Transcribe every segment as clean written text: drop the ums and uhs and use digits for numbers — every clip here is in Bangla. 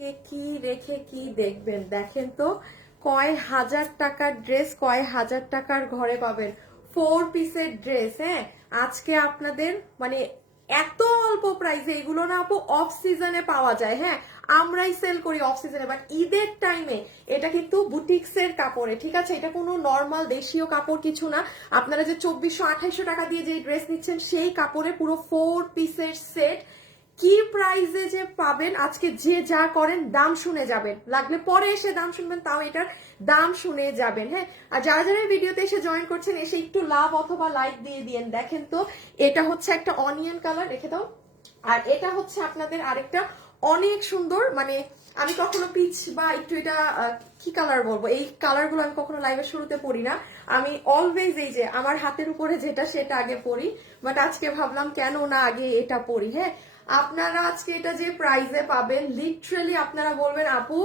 কে কি রেখে কি দেখবেন, দেখেন তো কয় হাজার টাকার ড্রেস কয় হাজার টাকার ঘরে পাবেন। 4 পিসের ড্রেস। হ্যাঁ, আজকে আপনাদের মানে এত অল্প প্রাইসে এগুলো না আপু অফ সিজনে পাওয়া যায়। হ্যাঁ, আমরাই সেল করি অফ সিজনে, বাট ঈদের টাইমে এটা কিন্তু বুটিক্সের কাপড়ে, ঠিক আছে? এটা কোনো নর্মাল দেশীয় কাপড় কিছু না। আপনারা যে 2400-2800 টাকা দিয়ে যে ড্রেস নিচ্ছেন সেই কাপড়ে পুরো 4 পিসের সেট কি প্রাইসে যে পাবেন, আজকে যে যা করেন দাম শুনে যাবেন, লাগলে পরে এসে দাম শুনবেন, তাও এটার দাম শুনে যাবেন। হ্যাঁ, আর যারা যারা ভিডিওতে এসে জয়েন করছেন এসে একটু লাভ অথবা লাইক দিয়ে দিয়েন। দেখেন তো এটা হচ্ছে একটা অনিয়ন কালার, রেখে দাও। আর এটা হচ্ছে আপনাদের আরেকটা অনেক সুন্দর, মানে আমি কখনো পিচ বা একটু এটা কি কালার বলবো, এই কালার গুলো আমি কখনো লাইভের শুরুতে পড়ি না। আমি অলওয়েজ এই যে আমার হাতের উপরে যেটা সেটা আগে পড়ি, বাট আজকে ভাবলাম কেন না আগে এটা পড়ি। হ্যাঁ, আপনারা আজকে এটা যে প্রাইসে পাবেন, লিটারালি আপনারা বলবেন আপু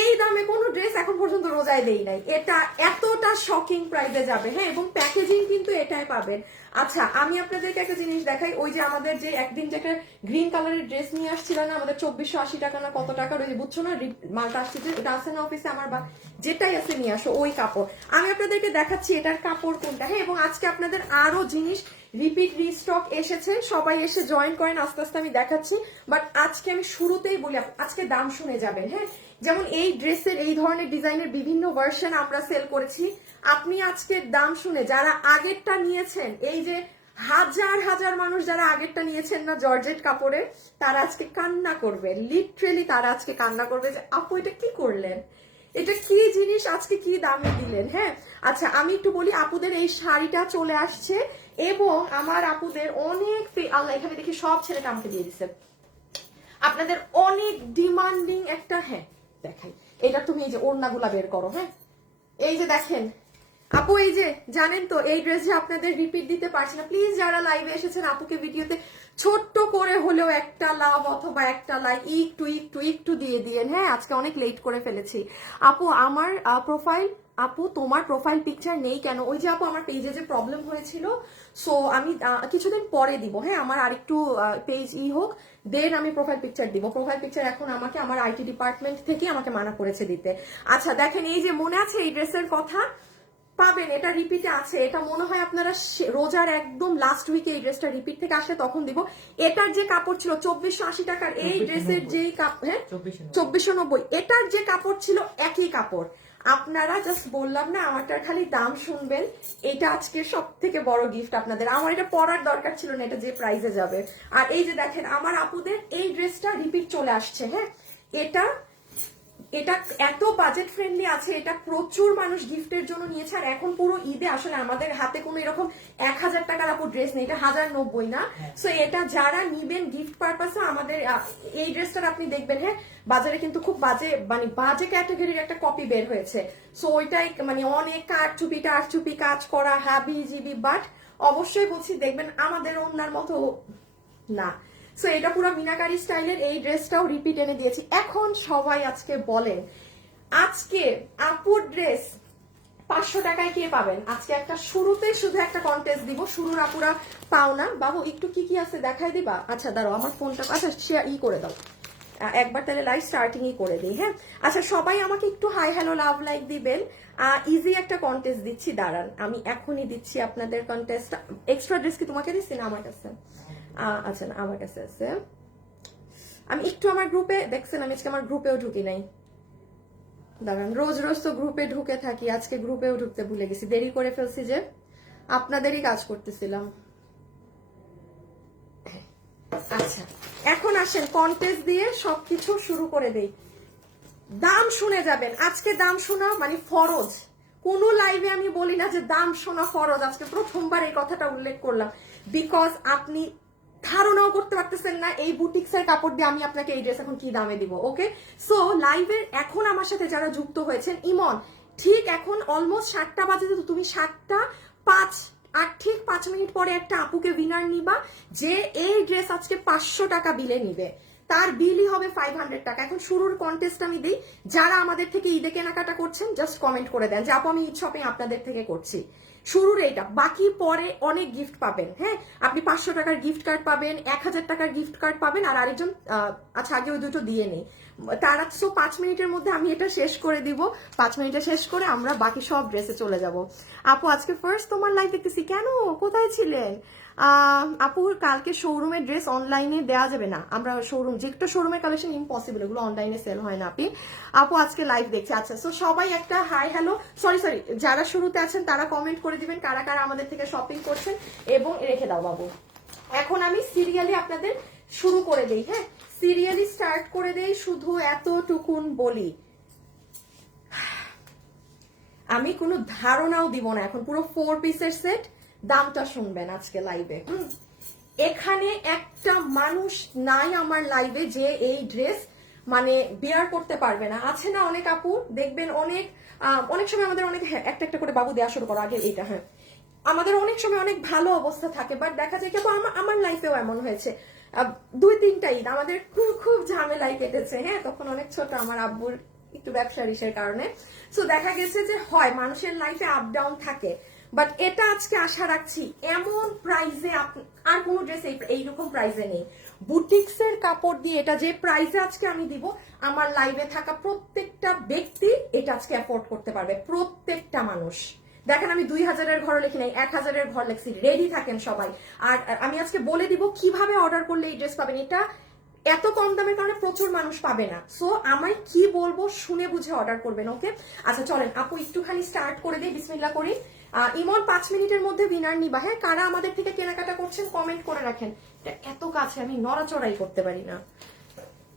এই দামে কোনো ড্রেস এখন পর্যন্ত রোজায় দেই নাই, এটা এতটা শকিং প্রাইসে যাবে। হ্যাঁ, এবং প্যাকেজিং কিন্তু এটাই পাবেন। আচ্ছা, আমি আপনাদেরকে একটা জিনিস দেখাই। ওই যে আমাদের যে একদিন যে একটা গ্রিন কালারের ড্রেস নিয়ে আসছিল না, আমাদের 2480 টাকা না কত টাকার, ওই যে বুঝছো না মালটা আসছে, ওটা আছে না অফিসে আমার, বা যেটাই আছে নিয়ে আসো ওই কাপড়। আমি আপনাদেরকে দেখাচ্ছি এটার কাপড় কোনটা। হ্যাঁ, এবং আজকে আপনাদের আরো জিনিস রিপিট রিস্টক এসেছে, সবাই এসে জয়েন করেন, আস্তে আস্তে আমি দেখাচ্ছি। বাট আজকে আমি শুরুতেই বলি আজকে দাম শুনে যাবেন। হ্যাঁ, যেমন এই ড্রেসের এই ধরনের ডিজাইনের বিভিন্ন ভার্সন আমরা সেল করেছি, আপনি আজকে দাম শুনে যারা আগেরটা নিয়েছেন, এই যে হাজার হাজার মানুষ যারা আগেরটা নিয়েছেন না জর্জেট কাপড়ে, তারা আজকে কান্না করবে, লিটারেলি তারা আজকে কান্না করবে যে আপু এটা কি করলেন, এটা কি জিনিস, আজকে কি দামে দিলেন। হ্যাঁ, আচ্ছা আমি একটু বলি, আপুদের এই শাড়িটা চলে আসছে এবং আমার আপুদের অনেক, আল্লাহ এখানে দেখি সব ছেলেটা আমাকে দিয়ে দিচ্ছে, আপনাদের অনেক ডিমান্ডিং একটা। হ্যাঁ দেখাই, এটা তুমি এই যে ওড়নাগুলা বের করো। হ্যাঁ, এই যে দেখেন আপু, এই যে জানেন তো এই ড্রেস যে আপনাদের রিপিট দিতে পারছি না, প্লিজ যারা লাইভে এসেছেন আপুকে ভিডিওতে ছোট্ট করে হলেও একটা লাভ অথবা একটা লাইক একটু একটু একটু দিয়ে দিয়েন। হ্যাঁ, আজকে অনেক লেট করে ফেলেছি। আপু আমার প্রোফাইল, আপু তোমার প্রোফাইল পিকচার নেই কেন? ওই যে আপু আমার পেজে যে প্রবলেম হয়েছিল, সো আমি কিছুদিন পরে দিব। হ্যাঁ, আমার আরেকটু পেজ হোক, দেন আমি প্রোফাইল পিকচার দিব। প্রোফাইল পিকচার এখন আমাকে আমার আইটি ডিপার্টমেন্ট থেকে আমাকে মানা করেছে দিতে। আচ্ছা দেখেন, এই যে মনে আছে এই ড্রেসের কথা, পাবেন এটা রিপিটে আছে। এটা মনে হয় আপনারা রোজার একদম লাস্ট উইকে এই ড্রেসটা রিপিট থেকে আসলে তখন দিব। এটার যে কাপড় ছিল 2480 টাকার, এই ড্রেসের যেই কাপড়, হ্যাঁ 2490, এটার যে কাপড় ছিল একই কাপড়। আপনারা জাস্ট বললাম না আমারটার খালি দাম শুনবেন, এটা আজকে সব থেকে বড় গিফট আপনাদের। আমার এটা পরার দরকার ছিল না, এটা যে প্রাইসে যাবে। আর এই যে দেখেন আমার আপুদের এই ড্রেসটা রিপিট চলে আসছে। হ্যাঁ, এটা এটা এত বাজেট ফ্রেন্ডলি আছে, এটা প্রচুর মানুষ গিফটের জন্য নিয়েছে। আর এখন পুরো ঈদে আসলে আমাদের হাতে কোনো এরকম 1000 টাকার আপু ড্রেস নেই, এটা 1090 না। সো এটা যারা নিবেন গিফট পারপাসে, আমাদের এই ড্রেসটার আপনি দেখবেন, হ্যাঁ বাজারে কিন্তু খুব বাজে, মানে বাজে ক্যাটাগরির একটা কপি বের হয়েছে। সো ওইটাই মানে অনেক কারচুপি কাজ করা হাবি জিবি, বাট অবশ্যই বলছি দেখবেন আমাদের অন্যার মতো না। সো এটা পুরো মিনাকারি স্টাইলের, এই ড্রেসটাও রিপিট এনে দিয়েছি। এখন সবাই আজকে বলেন, আজকে আপুর ড্রেস 500 টাকায় কে পাবেন? আজকে একটা শুরুতে শুধু একটা কন্টেস্ট দিব, শুরুর আপুরা পাও না। বাবু একটু কি কি আছে দেখাই দিবা? আচ্ছা দাঁড়াও আমার ফোনটা, আচ্ছা শেয়ার করে দাও একবার, তাহলে লাইভ স্টার্টিংই করে দিই। হ্যাঁ, আচ্ছা সবাই আমাকে একটু হাই হ্যালো লাভ লাইক দিবেন। ইজি একটা কন্টেস্ট দিচ্ছি, দাঁড়ান আমি এখনই দিচ্ছি আপনাদের কন্টেস্ট। এক্সট্রা ড্রেস কি তোমাকে দিচ্ছি না আমার কাছে? আচ্ছা না আমার কাছে আছে। আমি একটু আমার গ্রুপে দেখছেন, আমি আজকে আমার গ্রুপেও ঢুকি নাই, দাঁড়ান রোজ রোজ তো গ্রুপে ঢুকে থাকি, আজকে গ্রুপেও ঢুকতে ভুলে গেছি, দেরি করে ফেলছি যে আপনাদেরই কাজ করতেছিলাম। আচ্ছা এখন আসেন কন্টেস্ট দিয়ে সবকিছু শুরু করে দেই। দাম শুনে যাবেন, আজকে দাম শোনা মানে ফরজ। কোন লাইভে আমি বলি না যে দাম শোনা ফরজ, আজকে প্রথমবার এই কথাটা উল্লেখ করলাম, বিকজ আপনি ধারণাও করতে পারতেছেন না এই বুটিক্সের কাপড় দিয়ে আমি আপনাকে এই ড্রেস এখন কি দামে দিব। ওকে, সো লাইভের এখন আমার সাথে যারা যুক্ত হয়েছেন, ইমন ঠিক এখন অলমোস্ট 7টা বাজে, তো তুমি 7টা 5 আর ঠিক 5 মিনিট পরে একটা আপুকে উইনার নিবা যে এই ড্রেস আজকে 500 টাকা বিলে নিবে। তার বিলই হবে 500 টাকা। এখন শুরুর কন্টেস্ট আমি দিই, যারা আমাদের থেকে ঈদে কেনাকাটা করছেন জাস্ট কমেন্ট করে দেন যে আপু আমি ঈদ শপিং আপনাদের থেকে করছি। শুরুর এইটা, বাকি পরে অনেক গিফট পাবেন। হ্যাঁ, আপনি 500 টাকার গিফট কার্ড পাবেন, 1000 টাকার গিফট কার্ড পাবেন, আর আরেকজন আচ্ছা আগে ওই দুটো দিয়ে নেই তারা। সো 5 মিনিটের মধ্যে আমি এটা শেষ করে দিব, 5 মিনিটে শেষ করে আমরা বাকি সব ড্রেসে চলে যাব। আপু আজকে ফার্স্ট তোমার লাইভ দেখতেছি, কেন কোথায় ছিলেন? আপু কালকে শোরুমের ড্রেস অনলাইনে দেওয়া যাবে না, আমরা শোরুম যেটা শোরুমের কালেকশন ইম্পসিবল, এগুলো অনলাইনে সেল হয় না। আপু আজকে লাইভ দেখছি। আচ্ছা, সো সবাই একটা হাই হ্যালো, সরি যারা শুরুতে আছেন তারা কমেন্ট করে দিবেন কারা কারা আমাদের থেকে শপিং করছেন, এবং রেখে দাও বাবু। এখন আমি সিরিয়ালি আপনাদের শুরু করে দেই। হ্যাঁ, সিরিয়ালি স্টার্ট করে দেই, শুধু এতটুকুন বলি, আমি কোনো ধারণাও দিব না এখন, পুরো 4 পিসের সেট, দামটা শুনবেন আজকে লাইভে। এখানে একটা মানুষ নাই আমার লাইভে যে এই ড্রেস মানে বেয়ার করতে পারবে না। আছে না অনেক আপু, দেখবেন অনেক সময় আমাদের অনেক একটা একটা করে বাবু দেওয়া শুরু করো আগে এইটা। হ্যাঁ, আমাদের অনেক সময় অনেক ভালো অবস্থা থাকে, বাট দেখা যায় কেবল আমার লাইফেও এমন হয়েছে, 2-3টা ঈদ আমাদের খুব খুব ঝামেলায় কেটেছে। হ্যাঁ, তখন অনেক ছোট, আমার আব্বুর একটু ব্যবসার ইসের কারণে। সো দেখা গেছে যে হয় মানুষের লাইফে আপ ডাউন থাকে, বাট এটা আজকে আশা রাখছি এমন প্রাইজে আর কোনো ড্রেস এইরকম প্রাইজে নেই। বুটিক্সের কাপড় দিয়ে এটা যে প্রাইজে আজকে আমি দিব, আমার লাইভে থাকা প্রত্যেকটা ব্যক্তি এটা আজকে অ্যাফোর্ড করতে পারবে, প্রত্যেকটা মানুষ। দেখেন আমি 2000-এর ঘর লিখি নাই, 1000-এর ঘর লিখছি। রেডি থাকেন সবাই। আর আমি আজকে বলে দিব কিভাবে অর্ডার করলে এই ড্রেস পাবেন। এটা এত কম দামের কারণে প্রচুর মানুষ পাবে না, সো আমায় কি বলবো শুনে বুঝে অর্ডার করবেন। ওকে, আচ্ছা চলেন আপু একটুখানি স্টার্ট করে দিই, বিসমিল্লাহ করি। ইমন 5 মিনিটের মধ্যে উইনার নিবা। হ্যাঁ, কারা আমাদের থেকে কেনাকাটা করছেন কমেন্ট করে রাখেন। এত কাছে আমি নড়াচড়াই করতে পারি না,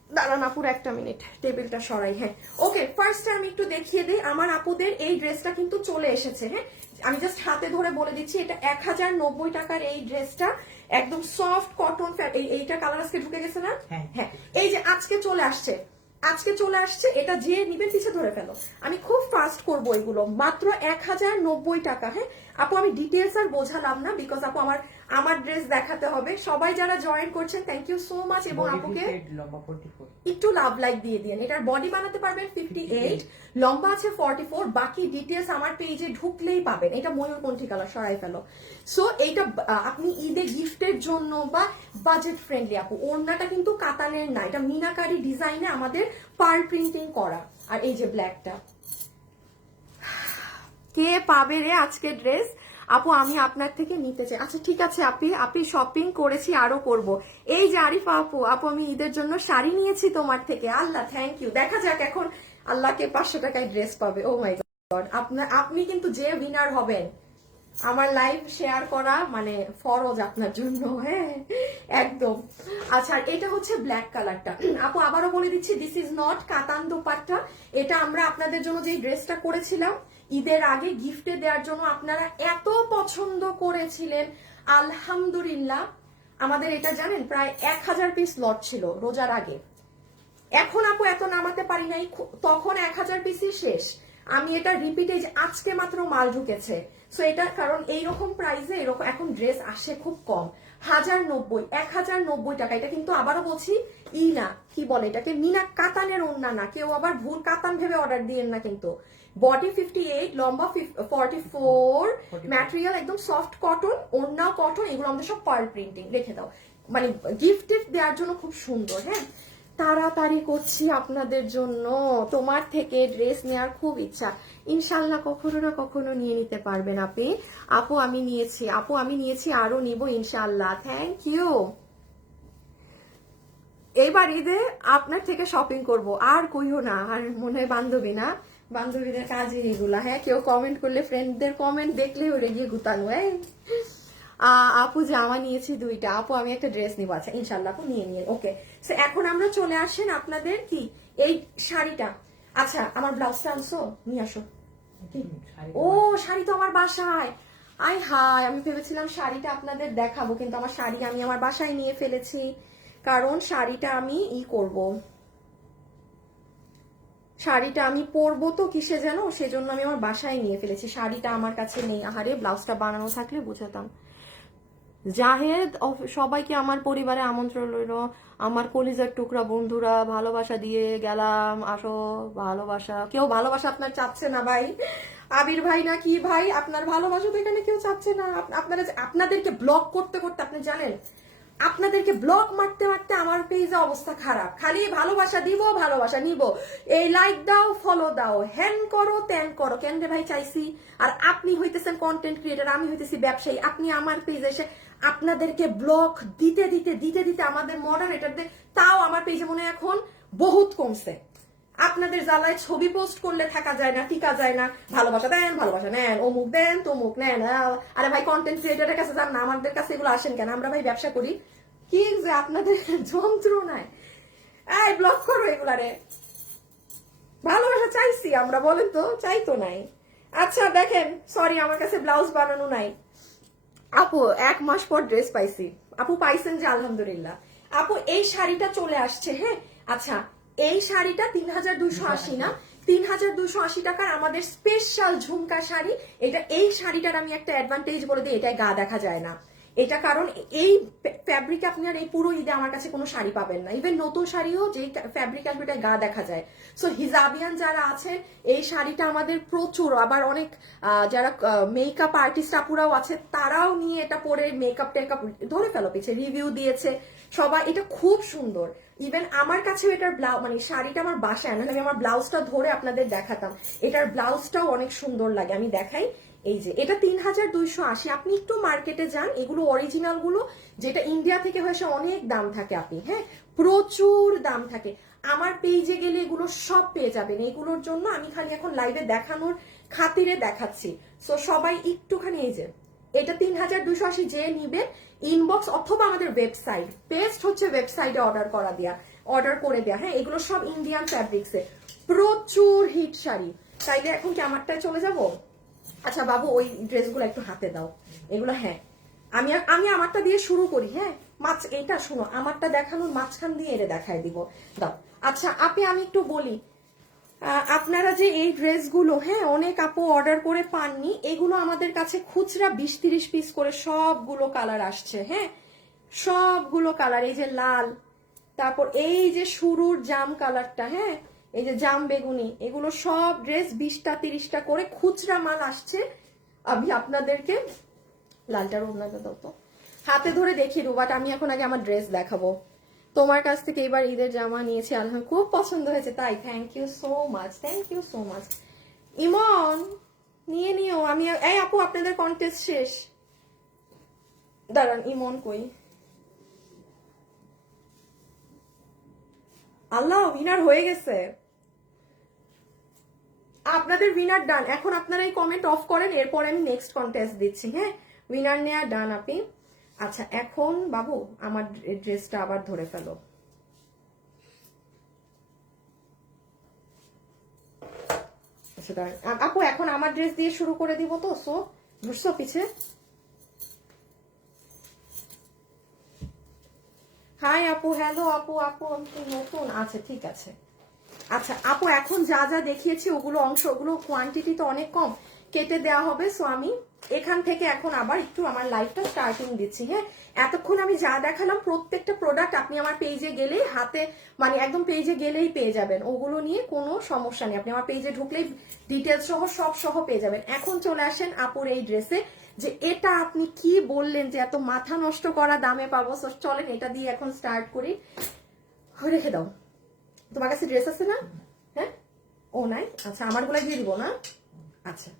দাঁড়ান আপুর একটা মিনিট, টেবিলটা সরাই। হ্যাঁ, ওকে, ফার্স্টে আমি একটু দেখিয়ে দিই আমার আপুদের এই ড্রেসটা কিন্তু চলে এসেছে। হ্যাঁ, আমি জাস্ট হাতে ধরে বলে দিচ্ছি, এটা 1090 টাকার এই ড্রেসটা, একদম সফট কটন। এইটা কালার আজকে ঢুকে গেছে না? হ্যাঁ, এই যে আজকে চলে আসছে, আজকে চলে আসছে। এটা যে নিবেন পিছে ধরে ফেলো, আমি খুব ফাস্ট করবো এগুলো, মাত্র 1090 টাকা। হ্যাঁ আপু, আমি ডিটেলস আর বোঝালাম না, বিকজ আপু আমার ড্রেস দেখাতে হবে। সবাই যারা জয়েন করছেন থ্যাংক ইউ সো মাচ, এবং আপুকে একটু লাভ লাইক দিয়ে দিন। এটার বডি বানাতে পারবেন 58, লম্বা আছে 44, বাকি ডিটেলস আমার পেজে ঢুকলেই পাবেন। এটা ময়ূরকণ্ঠী কালার, সরাই ফেলো। সো এইটা আপনি ঈদে গিফটের জন্য বা বাজেট ফ্রেন্ডলি। আপু ওড়নাটা কিন্তু কাতানের না, এটা মিনাকারি ডিজাইনে আমাদের পার্ল প্রিন্টিং করা। আর এই যে ব্ল্যাকটা, কে পাবে রে আজকে ড্রেস? আপু আমি আপনার থেকে নিতে চাই। আচ্ছা ঠিক আছে আপনি শপিং করেছি, আরো করব। এই যে আরিফা আপু আমি ঈদের জন্য শাড়ি নিয়েছি তোমার থেকে। আল্লাহ থ্যাংক ইউ। দেখা যাক এখন আল্লাহকে 500 টাকায় ড্রেস পাবে। ও মাই গড, আপনি কিন্তু যে উইনার হবেন, আমার লাইভ শেয়ার করা মানে ফরজ আপনার জন্য। হ্যাঁ একদম। আচ্ছা এটা হচ্ছে ব্ল্যাক কালারটা। আপু আবারও বলে দিচ্ছি, দিস ইজ নট কাতান দোপাট্টা। এটা আমরা আপনাদের জন্য যে ড্রেসটা করেছিলাম ঈদের আগে গিফটে দেওয়ার জন্য, আপনারা এত পছন্দ করেছিলেন, আলহামদুলিল্লাহ। আমাদের এটা জানেন প্রায় 1000 পিস লট ছিল রোজার আগে। এখন আপু এত নামাতে পারি নাই, তখন 1000 পিসই শেষ। আমি এটা রিপিটে আজকে মাত্র মাল ঢুকেছে। সো এটা কারণ এইরকম প্রাইসে এরকম এখন ড্রেস আসে খুব কম। 1090 টাকা। এটা কিন্তু আবারও বলছি না কি বলে এটাকে, মিনা কাতানের ওড়না না, কেউ আবার ভুল কাতান ভেবে অর্ডার দিয়েন না কিন্তু। বডি 58, লম্বা 44, ম্যাটেরিয়াল একদম সফট কটন, ওড়নাও কটন, এগুলো আমাদের সব পার্ল প্রিন্টিং। রেখে দাও, মানে গিফট দেওয়ার জন্য খুব সুন্দর। হ্যাঁ, তাড়াতাড়ি করছি আপনাদের জন্য, তোমার থেকে ড্রেস নেওয়ার খুব ইচ্ছা। ইনশাল্লাহ কখনো না কখনো নিয়ে নিতে পারবেন আপু আমি নিয়েছি, আরো নিব ইনশাল্লাহ। Thank you. এইবার ঈদে আপনার থেকে শপিং করব, আর কইও না। আর মনে হয় বান্ধবীদের কাজই এগুলা। হ্যাঁ, কেউ কমেন্ট করলে ফ্রেন্ডদের কমেন্ট দেখলে ওরে গিয়ে গুতানো। আপু জামা নিয়েছি 2টা। আপু আমি একটা ড্রেস নিবো। আচ্ছা ইনশাল্লাহ আপু নিয়ে ওকে। সো এখন আমরা চলে আসেন আপনাদের কি এই শাড়িটা। আচ্ছা আমার ব্লাউজটা আনছো, নিয়ে আসো। ও শাড়ি তো আমার বাসায়। হাই, আমি ভেবেছিলাম শাড়িটা আপনাদের দেখাবো, কিন্তু আমার শাড়ি আমি আমার বাসায় নিয়ে ফেলেছি, কারণ শাড়িটা আমি শাড়িটা আমি পরবো তো কিসে যেন, সেজন্য আমি আমার বাসায় নিয়ে ফেলেছি। শাড়িটা আমার কাছে নেই। আহারে, ব্লাউজটা বানানো থাকলে বুঝাতাম। জাহেদ সবাইকে আমার পরিবারে আমন্ত্রণ রইল, আমার কলিজার টুকরা বন্ধুরা, ভালোবাসা দিয়ে গেলাম, আসো ভালোবাসা। কেউ ভালোবাসা আপনার চাচ্ছে না ভাই, আবির ভাই না কি ভাই, আপনার ভালোবাসা তো এখানে কেউ চাচ্ছে না। আপনারা আপনাদেরকে ব্লক করতে করতে আপনি জানেন, আপনাদেরকে ব্লক মারতে মারতে আমার পেজে অবস্থা খারাপ। খালি ভালোবাসা দিব, ভালোবাসা নিব, এই লাইক দাও, ফলো দাও, হ্যান করো, ত্যান করো। কেন রে ভাই চাইছি? আর আপনি হইতেছেন কন্টেন্ট ক্রিয়েটার, আমি হইতেছি ব্যবসায়ী। আপনি আমার পেজে এসে আপনাদেরকে ব্লক দিতে দিতে দিতে দিতে আমাদের মডারেটরদের তাও আমার পেজে মনে হয় এখন বহুত কমছে। আপনাদের জ্বালায় ছবি পোস্ট করলে থাকা যায় না, টিকা যায় না। ভালোবাসা দেন, ভালোবাসা নেন, অমুক দেন, তমুক নেন। আরে ভাই কন্টেন্ট ক্রিয়েটারের কাছে যান না, আমাদের কাছে এগুলো আসেন কেন? আমরা ভাই ব্যবসা করি। কি যে আপনাদের যন্ত্রণায়, এই ব্লক করো এগুলারে। ভালোবাসা চাইছি আমরা, বলেন তো? চাইতো নাই। আচ্ছা দেখেন, সরি আমার কাছে ব্লাউজ বানানো নাই। আপু 1 মাস পর ড্রেস পাইছি। আপু পাইছেন যে আলহামদুলিল্লাহ। আপু এই শাড়িটা চলে আসছে, হ্যাঁ। আচ্ছা এই শাড়িটা 3280 না, 3280 টাকার আমাদের স্পেশাল ঝুমকা শাড়ি। এটা এই শাড়িটার আমি একটা অ্যাডভান্টেজ বলে দিই, এটাই গা দেখা যায় না। এটা কারণ এই ফ্যাব্রিক আপনি আর এই পুরো ঈদে আমার কাছে কোনো শাড়ি পাবেন না। ইভেন নতুন শাড়িও যে ফ্যাব্রিক আসবে এটা গা দেখা যায়। সো হিজাবিয়ান যারা আছেন, এই শাড়িটা আমাদের প্রচুর, আবার অনেক যারা মেকআপ আর্টিস্ট আপুরাও আছে তারাও নিয়ে এটা পরে মেকআপ টেকআপ ধরে ফেলো পিছে রিভিউ দিয়েছে সবাই। এটা খুব সুন্দর। ইভেন আমার কাছেও এটার ব্লাউজ, মানে শাড়িটা আমার বাসায় না, আমি আমার ব্লাউজটা ধরে আপনাদের দেখাতাম। এটার ব্লাউজটাও অনেক সুন্দর লাগে, আমি দেখাই। এই যে এটা 3280। আপনি একটু মার্কেটে যান, এগুলো অরিজিনাল গুলো, যেটা ইন্ডিয়া থেকে হয়েছে অনেক দাম থাকে আপনি, হ্যাঁ প্রচুর দাম থাকে। আমার পেজে গেলে এগুলো সব পেয়ে যাবেন। এগুলোর জন্য আমি খালি এখন লাইভে দেখানোর খাতিরে দেখাচ্ছি। সো সবাই একটুখানি, এই যে এটা 3280 যে নিবে ইনবক্স অথবা আমাদের ওয়েবসাইট, বেস্ট হচ্ছে ওয়েবসাইটে অর্ডার করে দেয়া, হ্যাঁ। এগুলো সব ইন্ডিয়ান ফ্যাব্রিক্সে, প্রচুর হিট শাড়ি। তাইলে এখন কি আমারটায় চলে যাব? আচ্ছা বাবু ওই ড্রেসগুলো একটু হাতে দাও, এগুলো, হ্যাঁ। আমি আমারটা দিয়ে শুরু করি, হ্যাঁ। এটা শুনো, আমারটা দেখানোর মাঝখান দিয়ে এটা দেখায় দিব, দাও। আচ্ছা আমি একটু বলি, আপনারা যে এই ড্রেসগুলো, হ্যাঁ, অনেক আপু অর্ডার করে পাননি, এগুলো আমাদের কাছে খুচরা 20-30 পিস করে সবগুলো কালার আসছে, হ্যাঁ, সবগুলো কালার। এই যে লাল, তারপর এই যে শুরুর জাম কালারটা, হ্যাঁ, এই যে জাম বেগুনি, এগুলো সব ড্রেস 20টা-30টা করে খুচরা মাল আসছে। আমি আপনাদেরকে লালটার ওড়নাটা দাও তো, হাতে ধরে দেখিয়ে দেবো। বাট আমি এখন আগে আমার ড্রেস দেখাবো। তোমার কাছ থেকে এবার ঈদের জামা নিয়েছি, আলহামদুলিল্লাহ খুব পছন্দ হয়েছে। তাই thank you so much, thank you so much. Imon নিয়ে নিও। আমি এই আপু আপনাদের কন্টেস্ট শেষ, দাঁড়ান ইমন কই? আল্লাহ, উইনার হয়ে গেছে। আপনাদের উইনার ডান। এখন আপনারা এই কমেন্ট অফ করেন, এরপর আমি নেক্সট কন্টেস্ট দিচ্ছি, হ্যাঁ। উইনার নেয়া ডান আপনি। আচ্ছা এখন বাবু আমার ড্রেসটা আবার ধরে ফেলো। আপু এখন আমার ড্রেস দিয়ে শুরু করে দিব তো। সো বুঝছো পিছে। হাই আপু, হ্যালো আপু। আপু আমি নতুন, আচ্ছা ঠিক আছে। আচ্ছা আপু এখন যা যা দেখিয়েছি ওগুলো অংশ, ওগুলো কোয়ান্টিটি তো অনেক কম, কেটে দেওয়া হবে। সো আমি এখান থেকে এখন আবার একটু আমার লাইফটা স্টার্টিং দিচ্ছি, হ্যাঁ। এতক্ষণ আমি যা দেখালাম প্রত্যেকটা প্রোডাক্ট আপনি আমার পেজে গেলেই হাতে, মানে একদম পেজে গেলেই পেয়ে যাবেন। ওগুলো নিয়ে কোনো সমস্যা নেই, আপনি আমার পেজে ঢুকলেই ডিটেলস সহ সব সহ পেয়ে যাবেন। এখন চলে আসেন আপুর এই ড্রেসে, যে এটা আপনি কি বললেন যে এত মাথা নষ্ট করা দামে পাবো। চলেন এটা দিয়ে এখন স্টার্ট করি। রেখে দাও, তোমার কাছে ড্রেস আছে না? হ্যাঁ, ও নাই, আচ্ছা আমার গুলা দিয়ে দিব না। আচ্ছা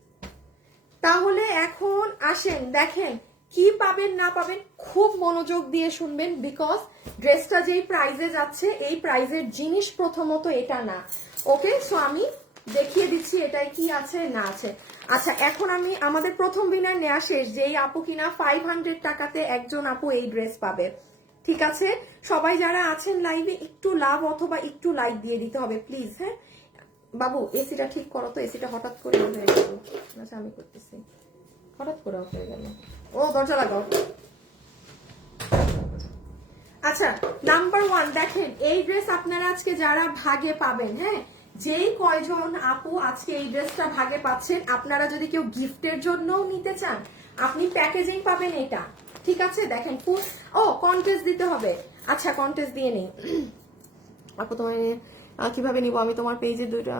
তাহলে এখন আসেন, দেখেন কি পাবেন না পাবেন, খুব মনোযোগ দিয়ে শুনবেন। বিকজ ড্রেসটা যেই প্রাইজে যাচ্ছে, এই প্রাইজের জিনিস প্রথমত এটা না, ওকে। সো আমি দেখিয়ে দিচ্ছি এটাই কি আছে না আছে। আচ্ছা এখন আমি আমাদের প্রথম উইনার নেওয়া শেষ, যেই আপু কিনা 500 টাকাতে একজন আপু এই ড্রেস পাবে, ঠিক আছে। সবাই যারা আছেন লাইভে একটু লাভ অথবা একটু লাইক দিয়ে দিতে হবে প্লিজ, হ্যাঁ। বাবু এসিটা ঠিক করো তো, এসিটা হঠাৎ করে অফ হয়ে গেল। আচ্ছা আমি করতেছি, হঠাৎ করে অফ হয়ে গেল। ও দরজা লাগাও। আচ্ছা নাম্বার 1 দেখেন, এই ড্রেস আপনারা আজকে যারা ভাগে পাবেন, হ্যাঁ, যেই কয়জন আপু আজকে এই ড্রেসটা ভাগে পাচ্ছেন, আপনারা যদি কেউ গিফটের জন্যও নিতে চান, আপনি প্যাকেজিং পাবেন এটা, ঠিক আছে দেখেন ফুল। ও কন্টেস্ট দিতে হবে, আচ্ছা কন্টেস্ট দিয়ে নেই। আপু তোমার কিভাবে নিব আমি তোমার পেজে দুইটা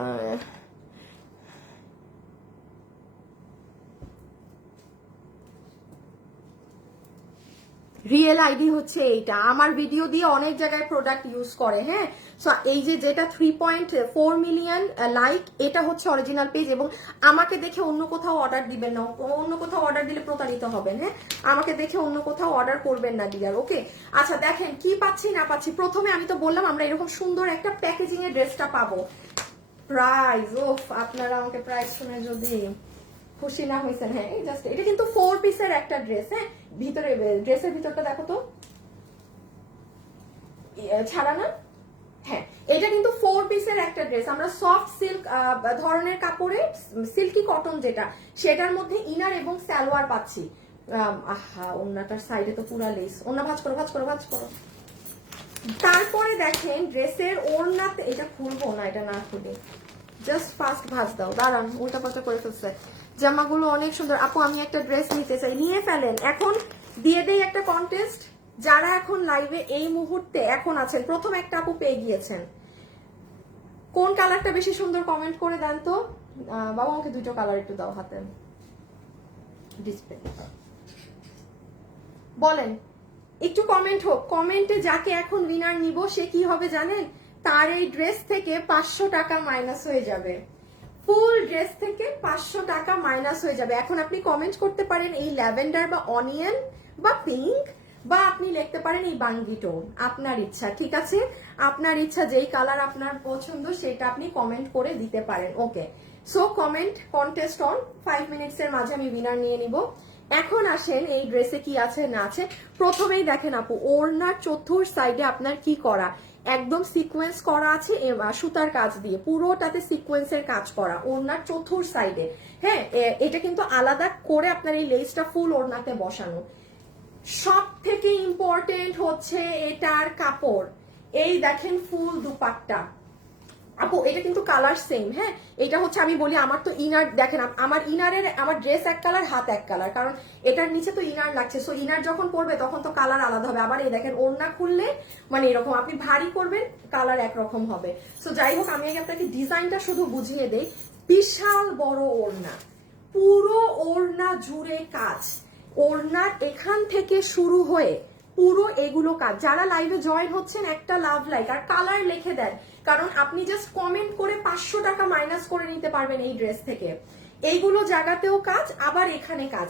রিয়েল আইডি হচ্ছে এইটা, আমার ভিডিও দিয়ে অনেক জায়গায় প্রোডাক্ট ইউজ করে। হ্যাঁ, সো এই যে যেটা 3.4 মিলিয়ন লাইক, এটা হচ্ছে অরিজিনাল পেজ। এবং আমাকে দেখে অন্য কোথাও অর্ডার দিবেন না, অন্য কোথাও অর্ডার দিলে প্রতারিত হবেন। হ্যাঁ, আমাকে দেখে অন্য কোথাও অর্ডার করবেন না ডিয়ার। ওকে, আচ্ছা দেখেন কি পাচ্ছি না পাচ্ছি। প্রথমে আমি তো বললাম আমরা এরকম সুন্দর একটা প্যাকেজিং এর ড্রেসটা পাবো। প্রাইস, ওফ আপনারা আমাকে প্রাইস শুনে যদি খুশি না হয়েছেন। হ্যাঁ, এই জাস্ট এটা কিন্তু 4 পিসের একটা ড্রেস। হ্যাঁ, ভিতরে ড্রেসের ভিতরটা দেখো তো ছাড়া না। হ্যাঁ, এটা কিন্তু 4 পিসের একটা ড্রেস। আমরা সফট সিল্ক ধরনের কাপড়ে, সিল্কি কটন যেটা, সেটার মধ্যে ইনার এবং সালোয়ার পাচ্ছি। আহা, ওন্নাটার সাইডে তো পুরা লেস। ওন্না ভাঁজ করো ভাঁজ করো ভাঁজ করো। তারপরে দেখেন ড্রেসের ওড়নাতে, এটা খুলবো না, এটা না খুলি, জাস্ট ফাস্ট ভাঁজ দাও। দাঁড়ান, উল্টা পাল্টা করে ফেলছে। জামাগুলো অনেক সুন্দর। আপু আমি একটা ড্রেস নিতে চাই, নিয়ে ফেলেন। এখন দিয়ে দেই একটা কন্টেস্ট, যারা এখন লাইভে এই মুহূর্তে এখন আছেন, প্রথম একটা আপু পেয়ে গিয়েছেন। কোন কালারটা বেশি সুন্দর কমেন্ট করে দেন তো। বাবা আমাকে দুটো কালার একটু দাও হাতে, ডিসপ্লে বলেন, একটু কমেন্ট হোক। কমেন্টে যাকে এখন উইনার নিব সে কি হবে জানেন, তার এই ড্রেস থেকে 500 টাকা মাইনাস হয়ে যাবে। ফুল ড্রেস থেকে 500 টাকা মাইনাস হয়ে যাবে। এখন আপনি কমেন্ট করতে পারেন এই ল্যাভেন্ডার বা অনিয়ন বা পিঙ্ক, বা আপনি লিখতে পারেন এই বাঙ্গি টোন, আপনার ইচ্ছা। ঠিক আছে, আপনার ইচ্ছা, যেই কালার আপনার পছন্দ সেটা আপনি কমেন্ট করে দিতে পারেন। Okay, so comment contest on. 5 minutes এর মাঝে আমি উইনার নিয়ে নিব। এখন আসেন এই ড্রেসে কি আছে না আছে। প্রথমেই দেখেন আপু, ওড়নার চতুর সাইডে আপনার কি করা, একদম সিকোয়েন্স করা আছে সুতার কাজ দিয়ে, পুরোটাতে সিকোয়েন্সের কাজ করা ওড়নার চতুর সাইডে। হ্যাঁ, এটা কিন্তু আলাদা করে আপনার এই লেসটা ফুল ওড়নাতে বসানো। সব থেকে ইম্পর্টেন্ট হচ্ছে এটার কাপড়। এই দেখেন ফুল দুপাট্টা। আপু এটা কিন্তু কালার সেম। হ্যাঁ, এটা হচ্ছে আমি বলি আমার তো ইনার দেখেন, আমার ইনারের, আমার ড্রেস এক কালার, হাত এক কালার, কারণ এটার নিচে তো ইনার লাগছে। সো ইনার যখন পরবে তখন তো কালার আলাদা হবে। আবার এই দেখেন ওড়না খুললে মানে এরকম আপনি ভারী করবেন, কালার একরকম হবে। সো যাই হোক, আমি আগে আপনাকে ডিজাইনটা শুধু বুঝিয়ে দেই। বিশাল বড় ওড়না, পুরো ওড়না জুড়ে কাজ। ওড়নার এখান থেকে শুরু হয়ে পুরো এগুলো কাজ। যারা লাইভে জয়েন হচ্ছেন একটা লাভ লাইক আর কালার লিখে দেন, কারণ আপনি জাস্ট কমেন্ট করে 500 টাকা মাইনাস করে নিতে পারবেন এই ড্রেস থেকে। এইগুলো জায়গাতেও কাজ, আবার এখানে কাজ।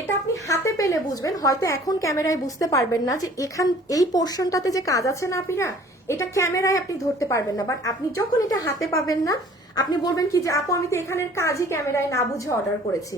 এটা আপনি হাতে পেলে বুঝবেন, হয়তো এখন ক্যামেরায় বুঝতে পারবেন না যে এখান এই পোর্শনটাতে যে কাজ আছে না আপনারা, এটা ক্যামেরায় আপনি ধরতে পারবেন না, বাট আপনি যখন এটা হাতে পাবেন না, আপনি বলবেন কি যে আপু আমি তো এখানের কাজই ক্যামেরায় না বুঝে অর্ডার করেছি।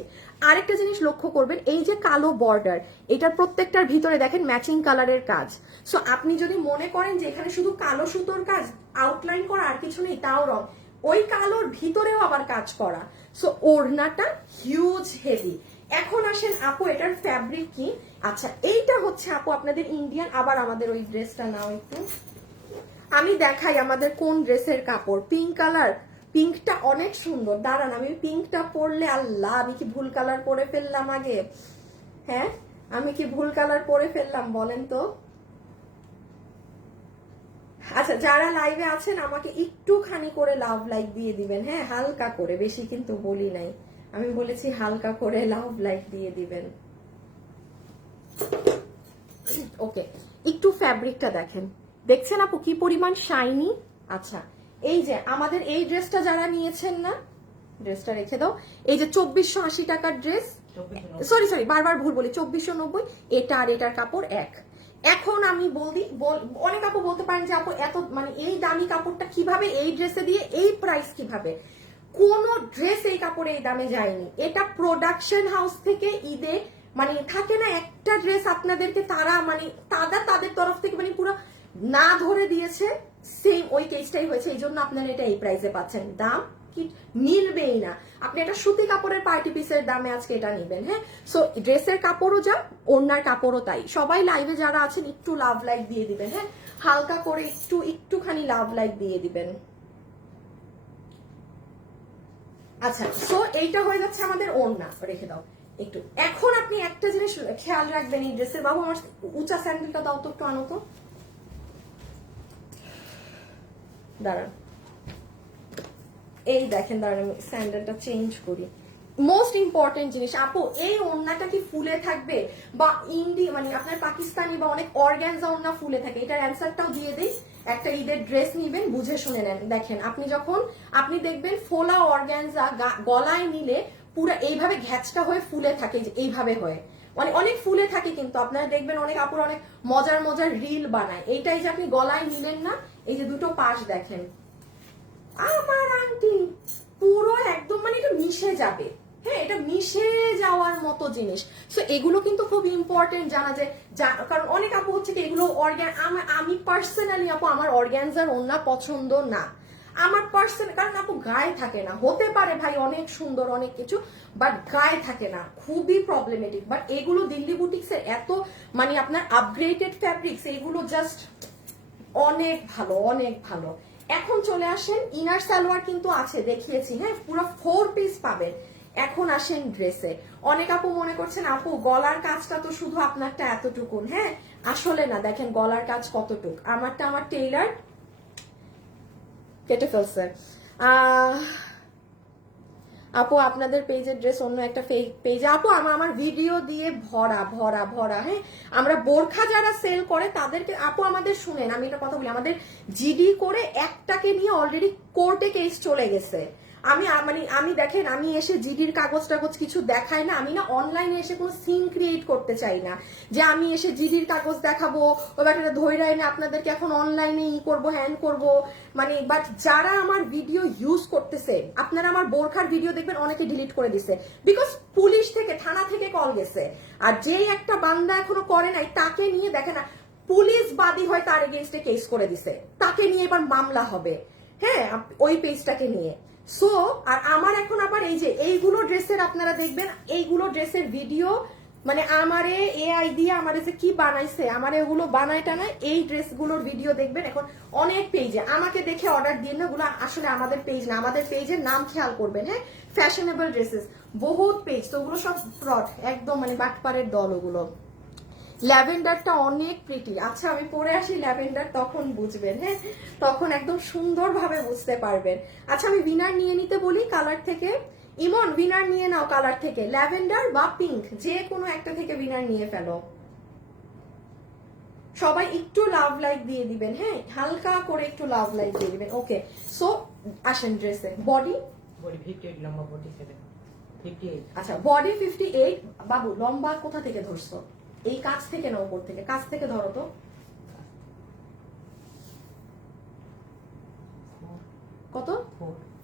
আরেকটা জিনিস লক্ষ্য করবেন, এই যে কালো বর্ডার, এটার প্রত্যেকটার ভিতরে দেখেন ম্যাচিং কালারের কাজ। সো আপনি যদি মনে করেন যে এখানে শুধু কালো সুতোর কাজ, আউটলাইন করা আর কিছু নেই, তাও রং, ওই কালোর ভিতরেও আবার কাজ করা। সো ওড়নাটা হিউজ হেভি। এখন আসেন আপু এটার ফ্যাব্রিক কি। আচ্ছা, এইটা হচ্ছে আপু আপনাদের ইন্ডিয়ান। আবার আমাদের ওই ড্রেসটা নাও একটু, আমি দেখাই আমাদের কোন ড্রেসের কাপড়। পিঙ্ক কালার, পিঙ্কটা অনেক সুন্দর। দাঁড়ান, আমি পিঙ্কটা পরলে, আল্লাহ আমি কি ভুল কালার পরে ফেললাম আগে। হ্যাঁ, আমি কি ভুল কালার পরে ফেললাম বলেন তো। আচ্ছা, যারা লাইভে আছেন আমাকে একটুখানি করে লাভ লাইক দিয়ে দিবেন। হ্যাঁ, হালকা করে, বেশি কিন্তু বলি নাই, আমি বলেছি হালকা করে লাভ লাইক দিয়ে দিবেন। ওকে, একটু ফ্যাব্রিকটা দেখেন, দেখছেন আপু কি পরিমাণ শাইনি। আচ্ছা, এই যে আমাদের এই ড্রেসটা যারা নিয়েছেন না, ড্রেসটা রেখে দাও। এই যে 2480 টাকার ড্রেস, সরি বারবার ভুল বলি, 2490, এটা আর এটার কাপড় এক। এখন আমি বলি, অনেক আপু বলতে পারেন যে আপু এত মানে এই দামি কাপড়টা কিভাবে এই ড্রেসে দিয়ে, এই প্রাইস কিভাবে। কোন ড্রেস এই কাপড়ে এই দামে যায়নি। এটা প্রোডাকশন হাউস থেকে ঈদে মানে থাকে না একটা ড্রেস আপনাদেরকে তারা মানে তাদের তরফ থেকে মানে পুরো না ধরে দিয়েছে, সেম ওই কেসটাই হয়েছে। এই জন্য আপনারা এটা এই প্রাইসে পাচ্ছেন। দাম কি মিলবেই না। আপনি এটা সুতি কাপড়ের পার্টি পিসের দামে আজকে এটা নেবেন। হ্যাঁ, সো ড্রেসের কাপড়ও যা, ওড়নার কাপড়ও তাই। সবাই লাইভে যারা আছেন একটু লাভ লাইক দিয়ে দিবেন। হ্যাঁ, হালকা করে একটুখানি লাভ লাইক দিয়ে দিবেন। আচ্ছা, সো এইটা হয়ে যাচ্ছে আমাদের ওড়না, রেখে দাও। একটু এখন আপনি একটা জিনিস খেয়াল রাখবেন এই ড্রেসের, বাবু আমার উঁচা স্যান্ডেলটা দাও তো, একটু আনো তো, দাঁড়ান এই দেখেন, দাঁড়ান আমি স্যান্ডেলটা চেঞ্জ করি। মোস্ট ইম্পর্টেন্ট জিনিস আপু, এই ওড়নাটা কি ফুলে থাকবে বা মানে আপনার পাকিস্তানি বা অনেক অর্গানজা ওড়না ফুলে থাকে, এটার অ্যান্সারটাও দিয়ে দিই। একটা ঈদের ড্রেস নিবেন, বুঝে শুনে নেন। দেখেন আপনি দেখবেন ফোলা অর্গানজা গলায় নিলে পুরো এইভাবে ঘ্যাচটা হয়ে ফুলে থাকে, এইভাবে হয়ে অনেক ফুলে থাকে, কিন্তু আপনারা দেখবেন অনেক আপুর অনেক মজার মজার রিল বানায়। এইটাই যে আপনি গলায় নিলেন না, এই যে দুটো পাশ দেখেন, আমার আংটি পুরো একদম মানে এটা মিশে যাবে। হ্যাঁ, এটা মিশে যাওয়ার মতো জিনিস। সো এগুলো কিন্তু খুব ইম্পর্টেন্ট জানা যায়, কারণ অনেক আপু হচ্ছে কি এগুলো আমি পার্সোনালি আপু আমার অর্গ্যানজার ওড়না পছন্দ না আমার কারণ আপু গায়ে থাকে না, হতে পারে ভাই অনেক সুন্দর অনেক কিছু, বাট গায়ে থাকে না, খুবই প্রবলেমেটিক। বাট এগুলো দিল্লি বুটিক্স এর এত মানে আপনার আপগ্রেডেড ফ্যাব্রিক্স, এগুলো জাস্ট অনেক ভালো, অনেক ভালো। এখন চলে আসেন ইনার সালোয়ার কিন্তু আছে, দেখিয়েছি, হ্যাঁ পুরো 4 পিস পাবেন। এখন আসেন ড্রেসে। অনেক আপু মনে করছেন আপু গলার কাজটা তো শুধু আপনারটা এতটুকুন, হ্যাঁ আসলে না, দেখেন গলার কাজ কতটুক, আমার টেইলার কেটে ফেলছে। আপু আপনাদের পেজের ড্রেস অন্য একটা পেজে আপু আমার ভিডিও দিয়ে ভরা ভরা ভরা। হ্যাঁ, আমরা বোরখা যারা সেল করে তাদেরকে আপু আমাদের শুনেন, আমি একটা কথা বলি, আমাদের জিডি করে একটাকে নিয়ে অলরেডি কোর্টে কেস চলে গেছে। আমি দেখেন, আমি এসে জিডির কাগজ টাগজ কিছু দেখাই না, আমি না অনলাইনে এসে কোনো সিন ক্রিয়েট করতে চাই না যে আমি এসে জিডির কাগজ দেখাবো, ওই ব্যাপারটা ধৈর্য না আপনাদেরকে এখন অনলাইনে করবো হ্যান করবো, মানে বাট যারা আমার ভিডিও ইউজ করতেছে, আপনারা আমার বোরখার ভিডিও দেখবেন অনেকে ডিলিট করে দিছে, বিকজ পুলিশ থেকে থানা থেকে কল গেছে। আর যেই একটা বান্দা এখনো করে নাই তাকে নিয়ে দেখে না, পুলিশ বাদী হয় তার এগেইনস্টে কেস করে দিছে, তাকে নিয়ে এবার মামলা হবে, হ্যাঁ ওই পেজটাকে নিয়ে। সো আর আমার এখন আবার এই যে এইগুলো ড্রেসের আপনারা দেখবেন, এইগুলো ড্রেসের ভিডিও মানে আমারে এআই দিয়ে আমারে যে কি বানাইছে, আমারে ওগুলো বানায় টানায় এই ড্রেসগুলোর ভিডিও দেখবেন এখন অনেক পেজে। আমাকে দেখে অর্ডার দিয়ে না, ওগুলো আসলে আমাদের পেজ না, আমাদের পেজের নাম খেয়াল করবেন, হ্যাঁ ফ্যাশনেবল ড্রেসেস বহুত পেজ, তো ওগুলো সব ফ্রড একদম, মানে বাটপারের দল ওগুলো। ল্যাভেন্ডারটা অনেক প্রিটি, আচ্ছা আমি পরে আসি ল্যাভেন্ডার, তখন বুঝবেন, হ্যাঁ তখন একদম সুন্দরভাবে বুঝতে পারবেন। আচ্ছা আমি উইনার নিয়ে নিতে বলি কালার থেকে, ইমন উইনার নিয়ে নাও কালার থেকে, ল্যাভেন্ডার বা পিঙ্ক যে কোনো একটা থেকে উইনার নিয়ে ফেলো। সবাই একটু লাভ লাইক দিয়ে দিবেন, হ্যাঁ হালকা করে একটু লাভ লাইক দিয়ে দিবেন। ওকে সো আসেন ড্রেসে, বডি 58, লম্বা 47, 58। আচ্ছা বডি 58, বাবু লম্বা কোথা থেকে ধরছো? এই কাছ থেকে না উপর থেকে? কাছ থেকে ধরো তো, কত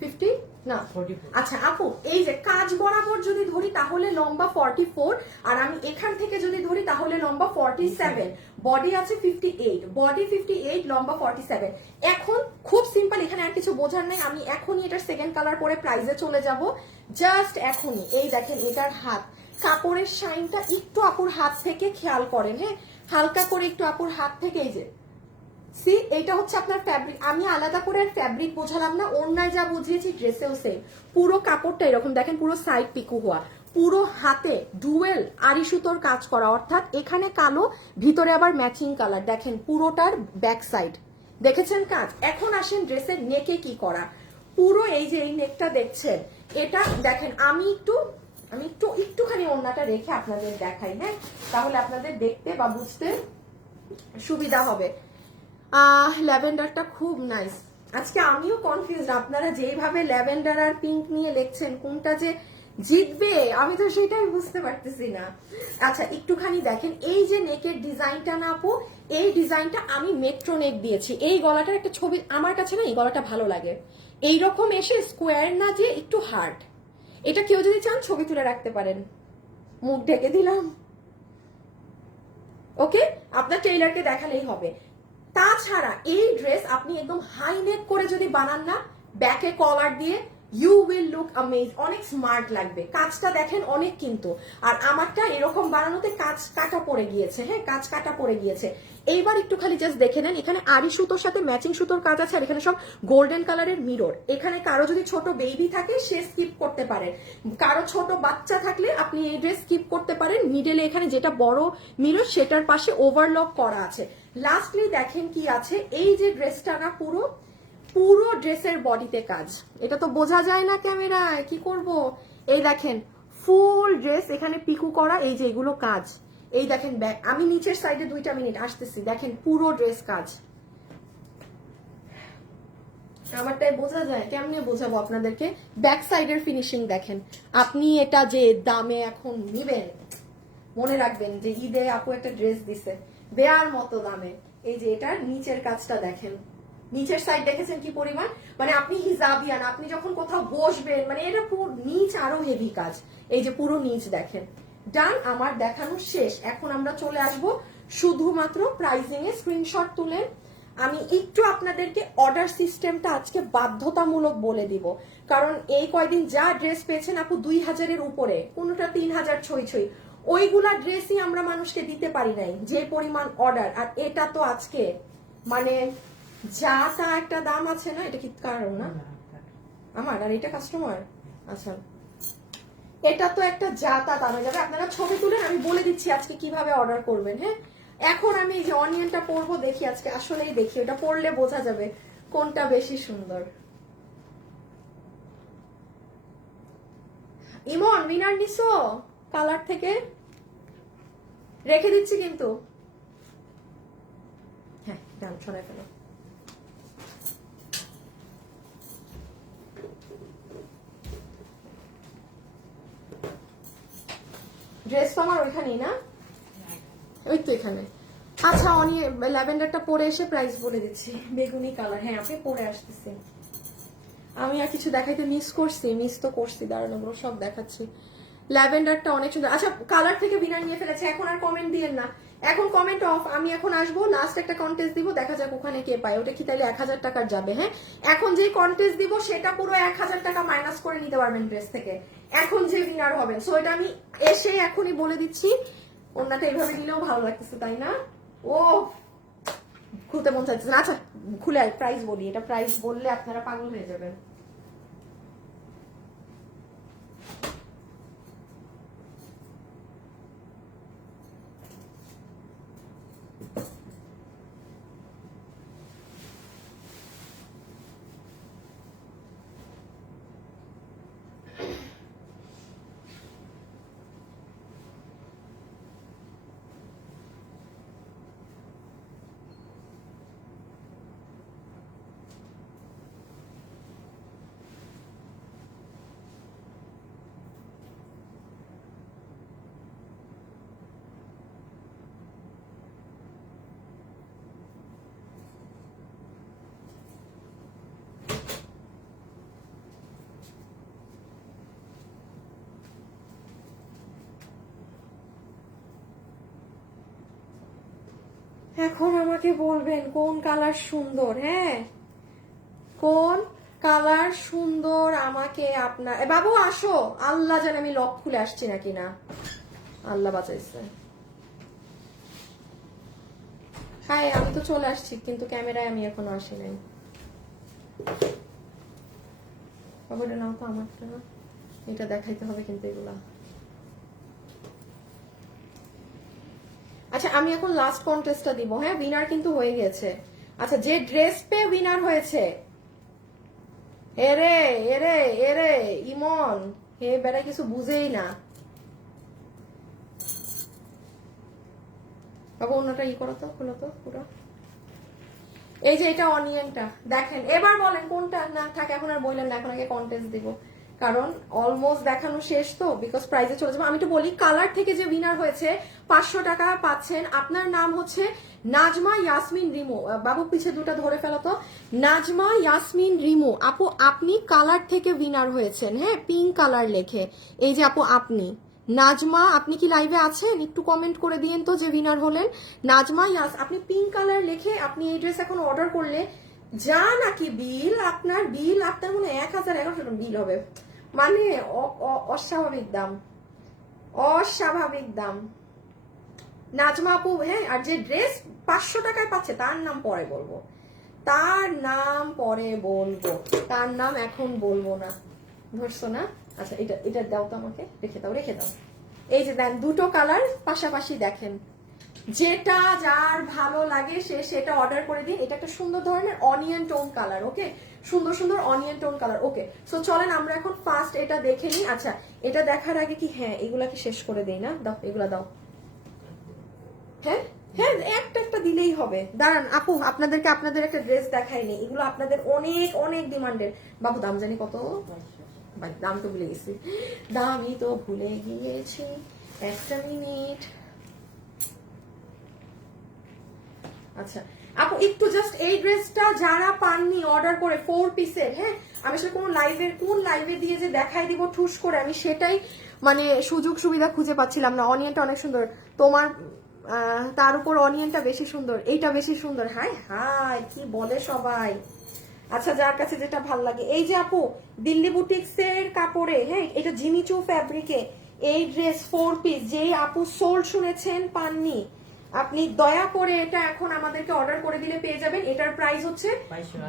50 না 44। আচ্ছা আপু এই যে কাজ বরাবর যদি ধরি তাহলে লম্বা 44, আর আমি এখান থেকে যদি ধরি তাহলে লম্বা 47, বডি আছে 58, বডি 58 লম্বা 47। এখন খুব সিম্পল, এখানে আর কিছু বোঝার নাই, আমি এখনই এটার সেকেন্ড কালার পরে প্রাইজে চলে যাব, জাস্ট এখনই। এই দেখেন এটার হাত, কাপড়ের শাইনটা একটু আপুর হাত থেকে খেয়াল করেন, হ্যাঁ হালকা করে একটু আপুর হাত থেকে, এই যে সি এটা হচ্ছে আপনার ফ্যাব্রিক, আমি আলাদা করে আর ফ্যাব্রিক বোঝালাম না, ওড়নায় যা বুঝিয়েছি ড্রেসেও সেম, পুরো কাপড়টা এরকম দেখেন, পুরো সাইড পিকু হওয়া, পুরো হাতে ডুয়েল আড়ি সুতোর কাজ করা, অর্থাৎ এখানে কালো ভিতরে আবার ম্যাচিং কালার, দেখেন পুরোটার ব্যাক সাইড দেখেছেন কাজ। এখন আসেন ড্রেসের নেকে কি করা, পুরো এই যে এই নেকটা দেখছেন, এটা দেখেন আমি একটুখানি ওড়নাটা রেখে আপনাদের দেখাই, হ্যাঁ তাহলে আপনাদের দেখতে বা বুঝতে সুবিধা হবে। ল্যাভেন্ডারটা খুব নাইস, আজকে আমিও কনফিউজ, আপনারা যেভাবে ল্যাভেন্ডার আর পিঙ্ক নিয়ে লিখছেন কোনটা যে জিতবে আমি তো সেটাই বুঝতে পারতেছি না। আচ্ছা একটুখানি দেখেন এই যে নেকের ডিজাইনটা না আপু, এই ডিজাইনটা আমি মেট্রো নেক দিয়েছি, এই গলাটার একটা ছবি আমার কাছে না, এই গলাটা ভালো লাগে, এইরকম এসে স্কোয়ার না যে একটু হার্ড, এটা কেউ যদি চান ছবি তুলে রাখতে পারেন, মুখ ঢেকে দিলাম, ওকে আপনার টেইলারকে দেখালেই হবে। তাছাড়া এই ড্রেস আপনি একদম হাই নেক করে যদি বানান না, ব্যাকে কলার দিয়ে ইউ উইল লুক অ্যামেজ, অনেক স্মার্ট লাগবে। কাজটা দেখেন অনেক, কিন্তু আর আমারটা এরকম বানানোতে কাজ কাটা পড়ে গিয়েছে, হ্যাঁ কাজ কাটা পড়ে গিয়েছে। এইবার একটু খালি জাস্ট দেখে নেন, এখানে আড়ি সুতোর সাথে ম্যাচিং সুতোর কাজ আছে, আর এখানে সব গোল্ডেন কালারের মিরর। এখানে কারো যদি ছোট বেবি থাকে সে স্কিপ করতে পারে, কারো ছোট বাচ্চা থাকলে আপনি এই ড্রেস স্কিপ করতে পারেন। মিডলে এখানে যেটা বড় মিরর সেটার পাশে ওভারলক করা আছে। লাস্টলি দেখেন কি আছে, এই যে ড্রেসটা না পুরো পুরো ড্রেসের বডিতে কাজ, এটা তো বোঝা যায় না ক্যামেরায়, কি করব। এই দেখেন ফুল ড্রেস এখানে পিকু করা, এই যে এগুলো কাজ। এই দেখেন ব্যাক, আমি নিচের সাইডে 2 মিনিট আসতেছি, দেখেন পুরো ড্রেস কাজ। আমারটাই বোঝা যায়, কেমনে বোঝাবো আপনাদেরকে। ব্যাক সাইডের ফিনিশিং দেখেন। আপনি এটা যে দামে এখন নিবেন, মনে রাখবেন যে ঈদে আপু একটা ড্রেস দিছে বেয়ার মতো দামে। এই যে এটার নিচের কাজটা দেখেন, নিচের সাইড দেখেছেন কি পরিমাণ, মানে আপনি হিজাবিয়ান, আপনি যখন কোথাও বসবেন, মানে এটা পুরো নিচ আরো হেভি কাজ। এই যে পুরো নিচ দেখেন। ডান, আমার দেখানো শেষ। এখন আমরা চলে আসব শুধুমাত্র প্রাইজিং এ। স্ক্রিনশট তুলেন। আমি একটু আপনাদেরকে অর্ডার সিস্টেমটা আজকে বাধ্যতামূলক বলে দিব, কারণ এই কয়দিন যা ড্রেস পেয়েছেন আপু 2000-এর উপরে, কোনোটা 3000 ছই ছই, ওইগুলা ড্রেসই আমরা মানুষকে দিতে পারি নাই, যে পরিমাণ অর্ডার। আর এটা তো আজকে মানে যা তা একটা দাম আছে না, এটা কি কারণ না আমার, আর এটা কাস্টমার। আচ্ছা, এটা তো একটা যা তা দাম হয়ে যাবে। আপনারা ছবি তুলেন, আমি বলে দিচ্ছি আজকে কিভাবে অর্ডার করবেন। হ্যাঁ, এখন আমি এই যে অনিয়নটা পরবো, দেখি আজকে আসলেই দেখি, ওটা পরলে বোঝা যাবে কোনটা বেশি সুন্দর। ইমন উইনার নিছো কালার থেকে, রেখে দিচ্ছি কিন্তু। হ্যাঁ ডান, সরাই ফেলো। ড্রেস তো আমার ওইখানেই না, ওই তো এখানে। আচ্ছা অনিয়ন ল্যাভেন্ডারটা পরে এসে প্রাইস বলে দিচ্ছি। বেগুনি কালার, হ্যাঁ আপনি পরে আসতেছি। আমি আর কিছু দেখাইতে মিস তো করছি, দাঁড়ানো ওগুলো সব দেখাচ্ছি। ল্যাভেন্ডারটা অনেক সুন্দর। আচ্ছা, কালার থেকে বিনার নিয়ে ফেলেছে, এখন আর কমেন্ট দিয়েন না, এখন কমেন্ট অফ। আমি এখন আসবো, লাস্ট একটা কন্টেস্ট দিব, দেখা যাক ওখানে কে পায়। ওটা কি তাইলে 1000 টাকার যাবে? হ্যাঁ, এখন যে কন্টেস্ট দিব সেটা পুরো 1000 টাকা মাইনাস করে নিতে পারবেন ড্রেস থেকে, এখন যে উইনার হবেন। সো এটা আমি এসে এখনই বলে দিচ্ছি। ওনাটা এইভাবে নিলেও ভালো লাগতেছে, তাই না? ও খুলতে মন চাইছে না। আচ্ছা খুলে প্রাইস বলি, এটা প্রাইস বললে আপনারা পাগল হয়ে যাবেন। এখন আমাকে বলবেন কোন কালার সুন্দর। হ্যাঁ, কোন কালার সুন্দর আমাকে আপনার। বাবু আসো, আল্লাহ জানে আমি লক খুলে আসছি নাকি না, আল্লাহ বাঁচাইছে। হ্যাঁ আমি তো চলে আসছি, কিন্তু ক্যামেরায় আমি এখনো আসি নাই। বাবু এটা নাও তো, আমারটা না, এটা দেখাইতে হবে কিন্তু এগুলা। আচ্ছা আমি এখন লাস্ট কন্টেস্টটা দিব। হ্যাঁ, উইনার কিন্তু হয়ে গেছে। আচ্ছা, যে ড্রেস পে উইনার হয়েছে, এরে এরে এরে ইমন, হে বেড়া কিছু বুঝেই না। বাবু অন্যটা ই করো তো, খুলো তো পুরো। এই যে এটা অনিয়নটা দেখেন, এবার বলেন কোনটা। না থাক, এখন আর বললেন না, এখন আগে কন্টেস্ট দিব, কারণ অলমোস্ট দেখানো শেষ তো, বিকজ প্রাইজে চলে যাবো। আমি তো বলি, কালার থেকে যে উইনার হয়েছে 500 টাকা পাচ্ছেন। আপনার নাম হচ্ছে নাজমা ইয়াসমিন রিমু। বাবু পিছে দুটা ধরে ফেলো তো। নাজমা ইয়াসমিন রিমু আপু, আপনি কালার থেকে উইনার হয়েছেন। হ্যাঁ, পিঙ্ক কালার লেখে। এই যে আপু আপনি নাজমা, আপনি কি লাইভে আছেন? একটু কমেন্ট করে দিয়েন তো যে উইনার হলেন। নাজমা ইয়াস, আপনি পিঙ্ক কালার লিখে আপনি এই ড্রেস এখন অর্ডার করলে যা নাকি বিল আপনার মনে হয় 1011 টাকা বিল হবে, মানে অস্বাভাবিক দাম, অস্বাভাবিক দাম। নাজমা আপু, হ্যাঁ, আর যে ড্রেস 500 টাকায় পাচ্ছে তার নাম পরে বলবো, তার নাম পরে বলবো, তার নাম এখন বলবো না, ধরছো না? আচ্ছা, এটা দাও তো আমাকে, রেখে দাও, রেখে দাও। এই যে দেন, দুটো কালার পাশাপাশি দেখেন, যেটা যার ভালো লাগে সে সেটা অর্ডার করে দিন। এটা একটা সুন্দর ধরনের অনিয়ন টোন কালার, ওকে, সুন্দর সুন্দর অনিয়ন টোন কালার, ওকে। সো চলেন আমরা এখন ফার্স্ট এটা দেখে নিই। আচ্ছা, এটা দেখার আগে কি, হ্যাঁ, এগুলাকে শেষ করে দেই না? দাও, এগুলা দাও। হ্যাঁ হ্যাঁ, একটা একটা দিলেই হবে। দাঁড়ান আপু, আপনাদেরকে আপনাদের একটা ড্রেস দেখাইনি, এগুলো আপনাদের অনেক অনেক ডিমান্ডের। বাবু দাম জানি কত, দাম তো ভুলে গেছি, দামই তো ভুলে গিয়েছি, একটা মিনিট। আচ্ছা আপু, একটু জাস্ট এই ড্রেসটা যারা পাননি অর্ডার করে 4 পিসের, হ্যাঁ, আমি আসলে কোন লাইভে দিয়ে যে দেখাই দিব ঠুস করে, আমি সেটাই মানে সুযোগ সুবিধা খুঁজে পাচ্ছিলাম না। অনিয়নটা অনেক সুন্দর তোমার, তার উপর অনিয়নটা বেশি সুন্দর, এইটা বেশি সুন্দর। হাই হাই, কি বলে সবাই। আচ্ছা, যার কাছে যেটা ভাল লাগে। এই যে আপু, দিল্লি বুটিক্স এর কাপড়ে, হ্যাঁ, এটা জিমিচু ফ্যাব্রিকে এই ড্রেস 4 পিস, যে আপু সোল্ড শুনেছেন পাননি, আপনি দয়া করে এটা এখন আমাদেরকে অর্ডার করে দিলে পেয়ে যাবেন। এটার প্রাইস হচ্ছে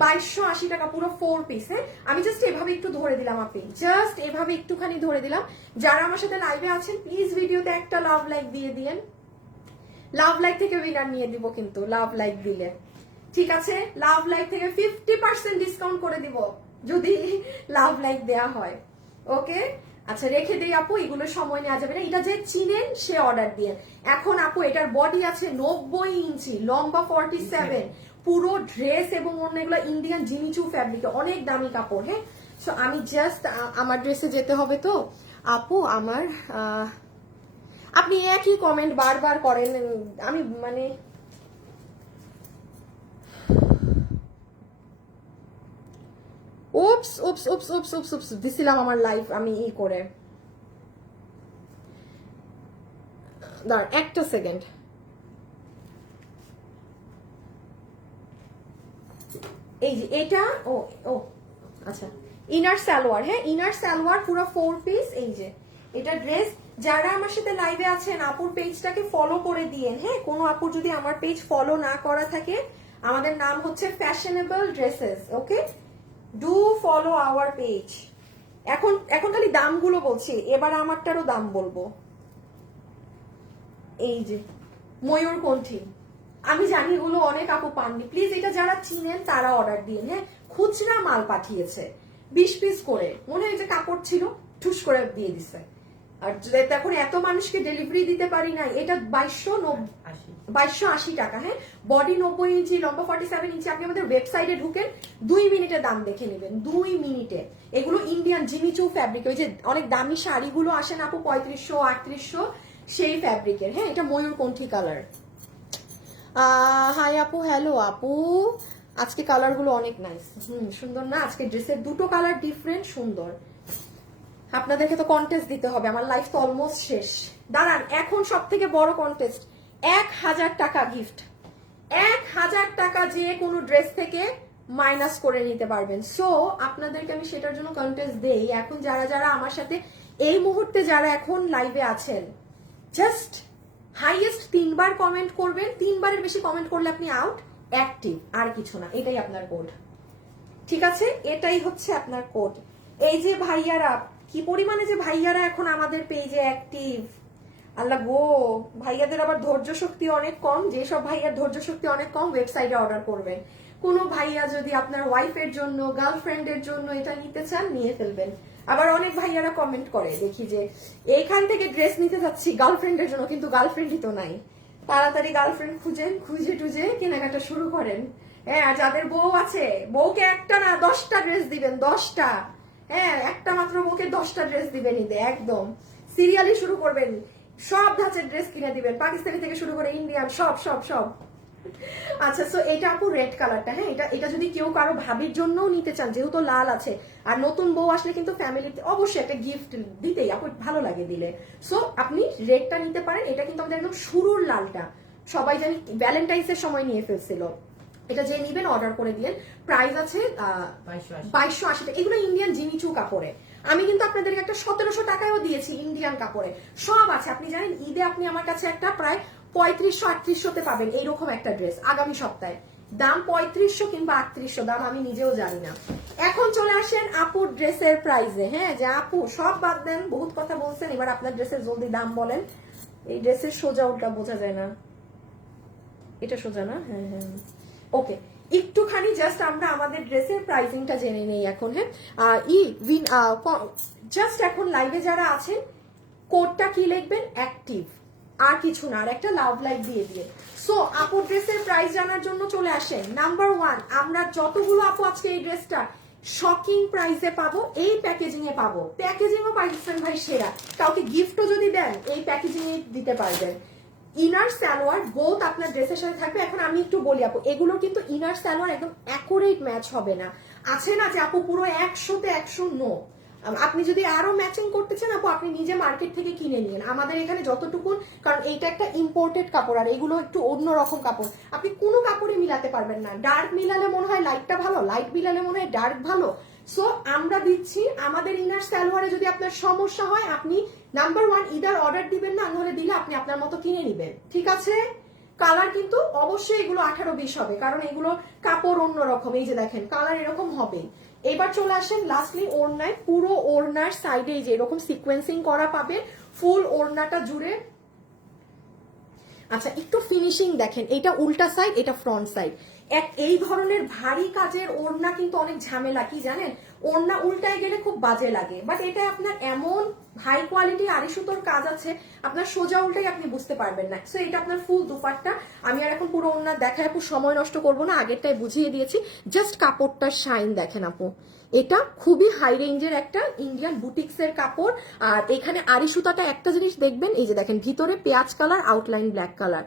2280 টাকা, পুরো 4 পিস। হ্যাঁ, আমি জাস্ট এভাবে একটু ধরে দিলাম, আপনি জাস্ট এভাবে একটুখানি ধরে দিলাম। যারা আমার সাথে লাইভে আছেন প্লিজ ভিডিওতে একটা লাভ লাইক দিয়ে দিয়েন। লাভ লাইক থেকে উইনার নিয়ে দিব কিন্তু, লাভ লাইক দিলে, ঠিক আছে? লাভ লাইক থেকে 50% ডিসকাউন্ট করে দিব যদি লাভ লাইক দেয়া হয়, ওকে? আচ্ছা, রেখে দেই আপু, এগুলো সময় নেওয়া যাবে না। এটা যে চিনেন সে অর্ডার দিয়ে। এখন আপু, এটার বডি আছে 90 ইঞ্চি, লম্বা 47, পুরো ড্রেস এবং অন্য এগুলো ইন্ডিয়ান জিমিচু ফ্যাব্রিকে, অনেক দামি কাপড়। হ্যাঁ, সো আমি জাস্ট আমার ড্রেসে যেতে হবে তো আপু, আমার আপনি একই কমেন্ট বারবার করেন, আমি মানে ওপস ওপস ওপস ওপস ওপস ওপস দিছিলাম আমার লাইফ আমি ই করে। দাঁড়ান একটা সেকেন্ড, এই যে এটা, ও ও আচ্ছা, ইনার সালোয়ার, হ্যাঁ, ইনার সালোয়ার পুরো 4 পিস। এই যে এটা ড্রেস, যারা আমার সাথে লাইভে আছেন আপুর পেজটাকে ফলো করে দিয়েন। হ্যাঁ, কোনো আপুর যদি আমার পেজ ফলো না করা থাকে, আমাদের নাম হচ্ছে fashionable dresses, okay, do follow our page. এখন এখন খালি দামগুলো বলছি, এবার আমারটারও দাম বলবো। এই যে ময়ূরকণ্ঠী, আমি জানি এগুলো অনেক আপু পাননি, প্লিজ এটা যারা চিনেন তারা অর্ডার দিন। হ্যাঁ, খুচরা মাল পাঠিয়েছে 20 পিস করে, মনে হয় যে কাপড় ছিল, ঠুস করে দিয়ে দিছে। আর এখন এত মানুষকে ডেলিভারি দিতে পারি না। এটা 2280 টাকা। হ্যাঁ, বডি 90 ইঞ্চি, লম্বা 47 ইঞ্চি। আপনি আমাদের ওয়েবসাইটে ঢুকেন, 2 মিনিটে দাম দেখে নেবেন, 2 মিনিটে। এগুলো ইন্ডিয়ান জিমিচু ফ্যাব্রিক, ওই যে অনেক দামি শাড়িগুলো আসেন আপু 3500 3800, সেই ফ্যাব্রিকের। হ্যাঁ, এটা ময়ূরকণ্ঠী কালার। হাই আপু, হ্যালো আপু, আজকে কালার গুলো অনেক নাইস, সুন্দর না? আজকে ড্রেসের দুটো কালার ডিফারেন্ট, সুন্দর। আপনাদেরকে তো কন্টেস্ট দিতে হবে, আমার লাইফ তো অলমোস্ট শেষ। দাঁড়ান, এখন সব থেকে বড় কন্টেস্ট, 1000 টাকা গিফট, 1000 টাকা যে কোনো ড্রেস থেকে মাইনাস করে নিতে পারবেন। সো আপনাদেরকে আমি সেটার জন্য কন্টেস্ট দেই। এখন যারা যারা আমার সাথে এই মুহূর্তে যারা এখন লাইভে আছেন, জাস্ট হাইয়েস্ট 3 বার কমেন্ট করবেন, 3 বারের বেশি কমেন্ট করলে আপনি আউট, অ্যাক্টিভ, আর কিছু না। এটাই আপনার কোড, ঠিক আছে? এটাই হচ্ছে আপনার কোড। এই যে ভাইয়ারা, কি পরিমাণে যে ভাইয়ারা এখন আমাদের পেজে অ্যাক্টিভ, আল্লাহ গো, ভাইয়াদের আবার ধৈর্য শক্তি অনেক কম। যেসব ভাইয়ার ধৈর্য শক্তি অনেক কম, ওয়েবসাইটে অর্ডার করবেন। কোনো ভাইয়া যদি আপনার ওয়াইফের জন্য, গার্লফ্রেন্ডের জন্য এটা নিতে চান, নিয়ে ফেলবেন। আবার অনেক ভাইয়ারা কমেন্ট করে দেখি যে এইখান থেকে ড্রেস নিতে যাচ্ছি গার্লফ্রেন্ডের জন্য, কিন্তু গার্লফ্রেন্ডই তো নাই। তাড়াতাড়ি গার্লফ্রেন্ড খুঁজেন, খুঁজে টুজে কেনাকাটা শুরু করেন। হ্যাঁ, আর যাদের বউ আছে, বউকে একটা না 10টা ড্রেস দিবেন, 10টা। হ্যাঁ, একটা মাত্র বউকে 10টা ড্রেস দিবেন, ঈদে একদম সিরিয়ালি শুরু করবেন, সব ধাঁচের ড্রেস কিনে দিবেন, পাকিস্তানি থেকে শুরু করে ইন্ডিয়ান, সব সব সব। আচ্ছা, সো এটা আপু রেড কালারটা। হ্যাঁ, এটা যদি কেউ কারো ভাবির জন্যও নিতে চান, যেহেতু লাল আছে, আর নতুন বউ আসলে কিন্তু ফ্যামিলিতে অবশ্যই একটা গিফট দিতেই আপু ভালো লাগে দিলে। সো আপনি রেডটা নিতে পারেন। এটা কিন্তু আমাদের একদম শুরুর লালটা, সবাই জানি ভ্যালেন্টাইন্স এর সময় নিয়ে ফেলছিল। এটা যে নিবেন অর্ডার করে দিলেন। প্রাইস আছে 2280 টাকা। এগুলো ইন্ডিয়ান জিমিচু কাপড়ে। আমি কিন্তু আপনাদেরকে একটা 1700 টাকায়ও দিয়েছি ইন্ডিয়ান কাপড়ে, সব আছে। আপনি জানেন ঈদে আপনি আমার কাছে একটা প্রায় 3500-3800 পাবেন এইরকম একটা ড্রেস আগামী সপ্তাহে। দাম 3500 কিংবা 3800, দাম আমি নিজেও জানি না। এখন চলে আসেন আপুর ড্রেসের প্রাইসে। হ্যাঁ, যে আপু সব বাদ দেন, বহুত কথা বলছেন, এবার আপনার ড্রেসের জলদি দাম বলেন। এই ড্রেসের সোজা উল্টা বোঝা যায় না, এটা সোজা না? হ্যাঁ হ্যাঁ, ওকে। একটুখানি জাস্ট আমরা আমাদের ড্রেসের প্রাইসিংটা জেনে নেই এখন। হ্যাঁ, জাস্ট এখন লাইভে যারা আছেন কোডটা কি লিখবেন? অ্যাক্টিভ, আর কিছু না, আর একটা লাভ লাইক দিয়ে দিয়ে। সো আপুর ড্রেসের প্রাইস জানার জন্য চলে আসেন। নাম্বার 1, আমরা যতগুলো আপু আজকে এই ড্রেসটা শকিং প্রাইসে পাবো, এই প্যাকেজিং এ পাবো। প্যাকেজিংও পাইছেন ভাই সেরা, কাউকে গিফটও যদি দেন এই প্যাকেজিং এ দিতে পারবেন। ইনার সালোয়ার বোথ আপনার ড্রেসের সাথে থাকবে। এখন আমি একটু বলি আপু, এগুলো কিন্তু ইনার সালোয়ার একদম অ্যাকুরেট ম্যাচ হবে না। আছে না যে আপু পুরো 100-তে 100, নো। আপনি যদি আরো ম্যাচিং করতে চান আপু, আপনি নিজে মার্কেট থেকে কিনে নিন। আমাদের এখানে যতটুকু, কারণ এইটা একটা ইম্পোর্টেড কাপড় আর এগুলো একটু অন্যরকম কাপড়, আপনি কোনো কাপড়ে মিলাতে পারবেন না। ডার্ক মিলালে মনে হয় লাইটটা ভালো, লাইট মিলালে মনে হয় ডার্ক ভালো। সো আমরা দিচ্ছি আমাদের ইনার সালোয়ারে। যদি আপনার সমস্যা হয় আপনি নাম্বার 1 ইদার অর্ডার দিবেন না, নাহলে দিলে আপনি আপনার মতো কিনে নিবেন, ঠিক আছে? কালার কিন্তু অবশ্যই এগুলো 18-20 হবে, কারণ এগুলো কাপড় অন্যরকম। এই যে দেখেন কালার এরকম হবে। এবার চলে আসেন লাস্টলি ওড়নায়। পুরো ওড়নার সাইডে এই যে এরকম সিকোয়েন্সিং করা পাবেন ফুল ওড়নাটা জুড়ে। আচ্ছা, একটু ফিনিশিং দেখেন, এটা উল্টা সাইড, এটা ফ্রন্ট সাইড। এই ধরনের ভারী কাজের ওড়না কিন্তু অনেক ঝামেলা, কি জানেন? ওড়না উল্টায় গেলে খুব বাজে লাগে, বাট এটা আপনার এমন হাই কোয়ালিটি আড়ি সুতোর কাজ আছে, আপনার সোজা উল্টাই আপনি বুঝতে পারবেন না। সো এটা আপনার ফুল দুপাট্টা। আমি আর এখন পুরো ওড়না দেখায় আপু সময় নষ্ট করবো না, আগেরটাই বুঝিয়ে দিয়েছি। জাস্ট কাপড়টার শাইন দেখেন আপু, এটা খুবই হাই রেঞ্জের একটা ইন্ডিয়ান বুটিক্সের কাপড়। আর এখানে আড়ি সুতাটা একটা জিনিস দেখবেন, এই যে দেখেন ভিতরে পেঁয়াজ কালার, আউটলাইন ব্ল্যাক কালার,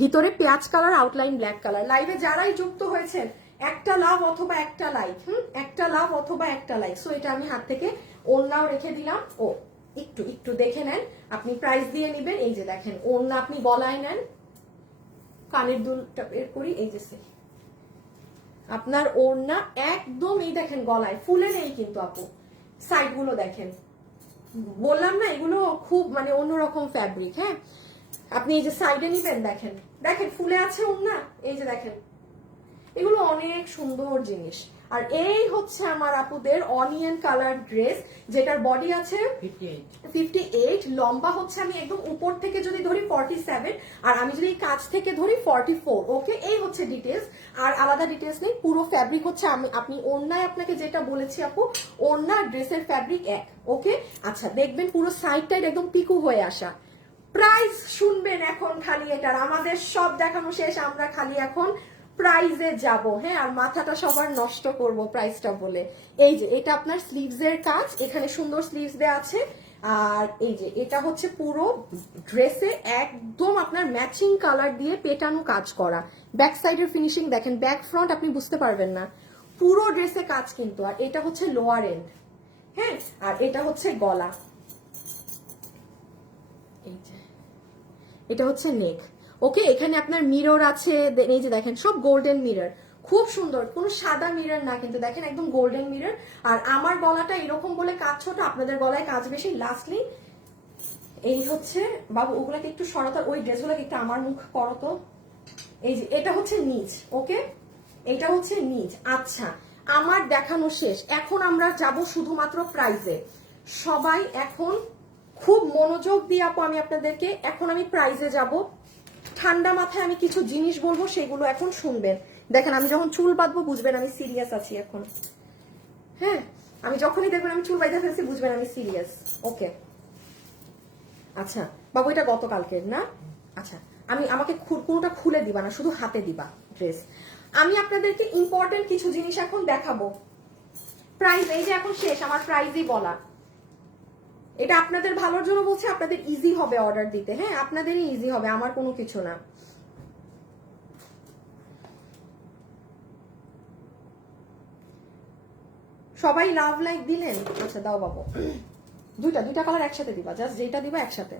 ভিতরে পেঁয়াজ কালার, আউটলাইন ব্ল্যাক কালার। লাইভে যারাই যুক্ত হয়েছেন একটা লাভ অথবা একটা লাইক, একটা লাভ অথবা একটা লাইক। সো এটা আমি হাত থেকে ওড়নাও রেখে দিলাম। ও একটু একটু দেখে নেন, আপনি প্রাইস দিয়ে নিবেন। এই যে দেখেন ওড়না আপনি গলায় নেন, কানের দুলটা বের করি, এই যে আপনার ওড়না একদম এই দেখেন গলায় ফুলে নেই কিন্তু আপু। সাইড গুলো দেখেন, বললাম না এগুলো খুব মানে অন্যরকম ফ্যাব্রিক। হ্যাঁ, আপনি এই যে সাইডে নিবেন, দেখেন দেখেন ফুলে আছে ওড়না, এই যে দেখেন, এগুলো অনেক সুন্দর জিনিস। আর এই হচ্ছে আমার আপুদের অনিয়ন কালার ড্রেস, যেটার বডি আছে 58, লম্বা হচ্ছে আমি একদম উপর থেকে যদি ধরি 47, আর আমি যদি কাছ থেকে ধরি 44। ওকে, এই হচ্ছে ডিটেলস, আর আলাদা ডিটেলস নেই। পুরো ফ্যাব্রিক হচ্ছে আপনি ওড়নায় আপনাকে যেটা বলেছি আপু, ওড়না ড্রেসের ফ্যাব্রিক এক। ওকে, আচ্ছা দেখবেন পুরো সাইডটাই একদম পিকু হয়ে আসা। প্রাইস শুনবেন এখন খালি এটার, আমাদের সব দেখানো শেষ, আমরা খালি এখন প্রাইজে যাব। হ্যাঁ, আর মাথাটা সবার নষ্ট করব প্রাইসটা বলে। এই যে এটা আপনার স্লিভস এর কাজ, এখানে সুন্দর স্লিভস দেওয়া আছে। আর এই যে এটা হচ্ছে পুরো ড্রেসে একদম আপনার ম্যাচিং কালার দিয়ে পেটানো কাজ করা। ব্যাক সাইডের ফিনিশিং দেখেন, ব্যাক ফ্রন্ট আপনি বুঝতে পারবেন না, পুরো ড্রেসে কাজ কিন্তু। আর এটা হচ্ছে লোয়ার এন্ড। হ্যাঁ, আর এটা হচ্ছে গলা, এই যে এটা হচ্ছে নেক। ওকে, এখানে আপনার মিরর আছে, এই যে দেখেন সব গোল্ডেন মিরর, খুব সুন্দর, কোনো সাদা মিরর না কিন্তু, দেখেন একদম গোল্ডেন মিরর। আর আমার গলাটা এরকম বলে কাজ ছোট, আপনাদের গলায় কাজ বেশি। লাস্টলি এই হচ্ছে, বাবু ওগুলাকে একটু সরাতো, ওই ড্রেসগুলোকে একটু আমার মুখ করো তো। এই যে এটা হচ্ছে নিচ। ওকে, এটা হচ্ছে নিচ। আচ্ছা, আমার দেখানো শেষ, এখন আমরা যাব শুধুমাত্র প্রাইজে। সবাই এখন খুব মনোযোগ দিয়ে আপু, আমি আপনাদেরকে এখন আমি প্রাইজে যাব। ঠান্ডা মাথায় আমি কিছু জিনিস বলবো, সেগুলো এখন শুনবেন। দেখেন আমি যখন চুল বাঁধবো বুঝবেন আমি সিরিয়াস আছি এখন। হ্যাঁ, আমি যখনই দেখবেন আমি চুল বাঁধতে ফেলছি বুঝবেন আমি সিরিয়াস। ওকে, আচ্ছা বাবু এটা গতকালকের না? আচ্ছা, আমাকে পুরোটা খুলে দিবা না, শুধু হাতে দিবা ড্রেস। আমি আপনাদেরকে ইম্পর্টেন্ট কিছু জিনিস এখন দেখাবো। প্রাইস এই যে এখন শেষ, আমার প্রাইজই বলা। এটা আপনাদের ভালোর জন্য বলছি, আপনাদের ইজি হবে অর্ডার দিতে। হ্যাঁ, আপনাদেরই ইজি হবে, আমার কোনো কিছু না। সবাই লাভ লাইক দিলেন? আচ্ছা দাও বাবু, দুইটা কালার একসাথে দিবা, জাস্ট যেটা দিবা একসাথে।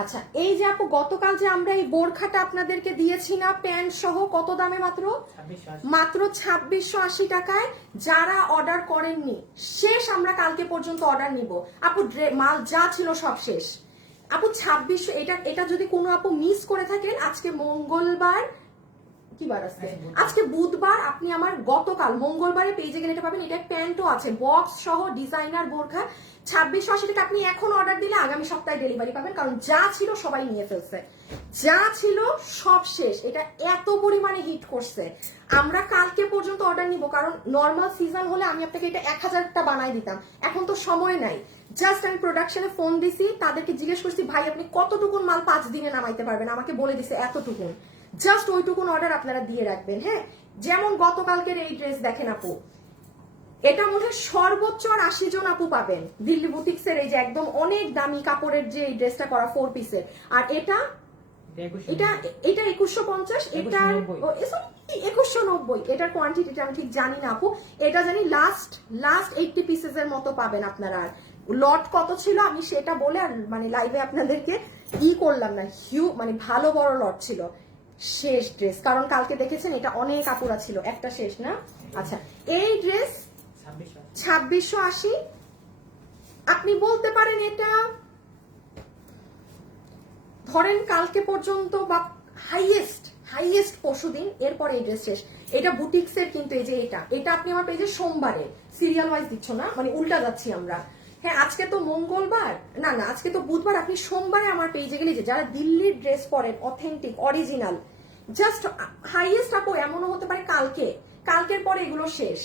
আচ্ছা এই যে আপু গতকাল যে আমরা এই বোরখাটা আপনাদেরকে দিয়েছি না প্যান্ট সহ, কত দামে? মাত্র 2680 মাত্র 2680 টাকায়। যারা অর্ডার করেননি শেষ, আমরা কালকে পর্যন্ত অর্ডার নিব আপু, মাল যা ছিল সব শেষ আপু। 2600, এটা যদি কোনো আপু মিস করে থাকেন, আজকে মঙ্গলবার, কি বার আছে আজকে? বুধবার। আপনি আমার গতকাল মঙ্গলবারে পেজে গেলে এটা পাবেন। এটা প্যান্টও আছে বক্স সহ, ডিজাইনার বোরখা। 2680 টাকা আপনি এখন অর্ডার দিলে আগামী সপ্তাহে ডেলিভারি পাবেন, কারণ যা ছিল সবাই নিয়ে ফেলছে, যা ছিল সব শেষ। এটা এত পরিমাণে হিট করছে, আমরা কালকে পর্যন্ত অর্ডার নিব, কারণ নর্মাল সিজন হলে আমি আপনাকে এটা 1000টা বানাই দিতাম, এখন তো সময় নাই। জাস্ট আমি প্রোডাকশনে ফোন দিছি, তাদেরকে জিজ্ঞেস করছি ভাই আপনি কতটুকুন মাল 5 দিনে নামাইতে পারবেন, আমাকে বলে দিছে এতটুকুন। জাস্ট ওইটুকুন অর্ডার আপনারা দিয়ে রাখবেন। হ্যাঁ, যেমন গতকালকের এই ড্রেস দেখেন আপু, এটা মধ্যে সর্বোচ্চ আর 80 জন আপু পাবেন দিল্লি বুটিক্সের, এই যে একদম অনেক দামি কাপড়ের যে এই ড্রেসটা করা 4 পিসের। আর এটা এটা এটা 2150, এটা 2190। এটার কোয়ান্টিটিটা আমি ঠিক জানি না আপু, এটা জানি লাস্ট 80 পিসেস এর মতো পাবেন আপনারা। আর লট কত ছিল আমি সেটা বলে আর মানে লাইভে আপনাদেরকে করলাম না, মানে ভালো বড় লট ছিল। শেষ ড্রেস, কারণ কালকে দেখেছেন এটা অনেক কাপড়া ছিল, একটা শেষ না। আচ্ছা এই ড্রেস 2680, আপনি বলতে পারেন এটা ধরেন কালকে পর্যন্ত বা হাইয়েস্ট পরশুদিন, এরপর এই ড্রেস শেষ। এটা বুটিক্সের, কিন্তু এই যে এটা আপনি আমার পেজে সোমবারে সিরিয়াল ওয়াইজ দিচ্ছ না, মানে উল্টা যাচ্ছি আমরা। হ্যাঁ আজকে তো মঙ্গলবার, না আজকে তো বুধবার, আপনি সোমবারে আমার পেজে গেলে যে যারা দিল্লির ড্রেস পরেন অথেন্টিক অরিজিনাল, জাস্ট হাইয়েস্ট আপু এমনও হতে পারে কালকের পরে এগুলো শেষ।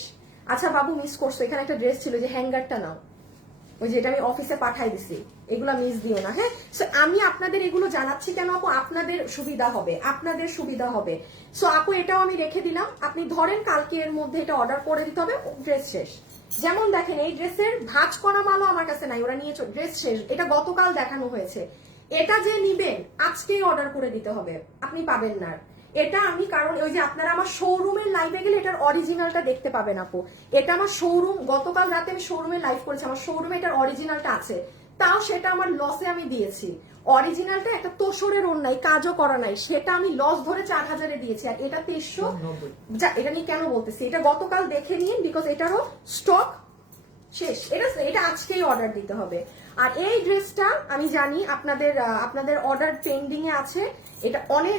আচ্ছা বাবু মিস করছো, এখানে একটা ড্রেস ছিল, যে হ্যাঙ্গারটা নাও, ওই যেটা আমি অফিসে পাঠাই দিছি, এগুলো মিস দিও না। হ্যাঁ, সো আমি আপনাদের এগুলো জানাচ্ছি কেন আপু, আপনাদের সুবিধা হবে। সো আপু এটাও আমি রেখে দিলাম, আপনি ধরেন কালকে এর মধ্যে এটা অর্ডার করে দিতে হবে, ড্রেস শেষ। যেমন দেখেন এই ড্রেসের ভাঁজ করা মালও আমার কাছে নাই, ওরা নিয়ে ড্রেস শেষ, এটা গতকাল দেখানো হয়েছে। এটা যে নিবেন আজকেই অর্ডার করে দিতে হবে, আপনি পাবেন না। এটা আমি, কারণ ওই যে আপনারা আমার শোরুমের লাইভে গেলে এটার অরিজিনালটা দেখতে পাবেন আপু। এটা আমার শোরুম, গতকাল রাতে আমি শোরুমে লাইভ করেছি, আমার শোরুমে এটার অরিজিনালটা আছে, তাও সেটা আমার লসে আমি দিয়েছি। অরিজিনালটা একটা তোষরের অন্যায়, কাজও করা নাই, সেটা আমি লস ধরে 4000-এ দিয়েছি। আর এটা 2390, এটা নিয়ে কেন বলতেছি, এটা গতকাল দেখে নিন, বিকজ এটারও স্টক শেষ। এটা আজকেই অর্ডার দিতে হবে। আর এই ড্রেসটা আমি জানি আপনাদের অর্ডার পেন্ডিং এ আছে, এটা অনেক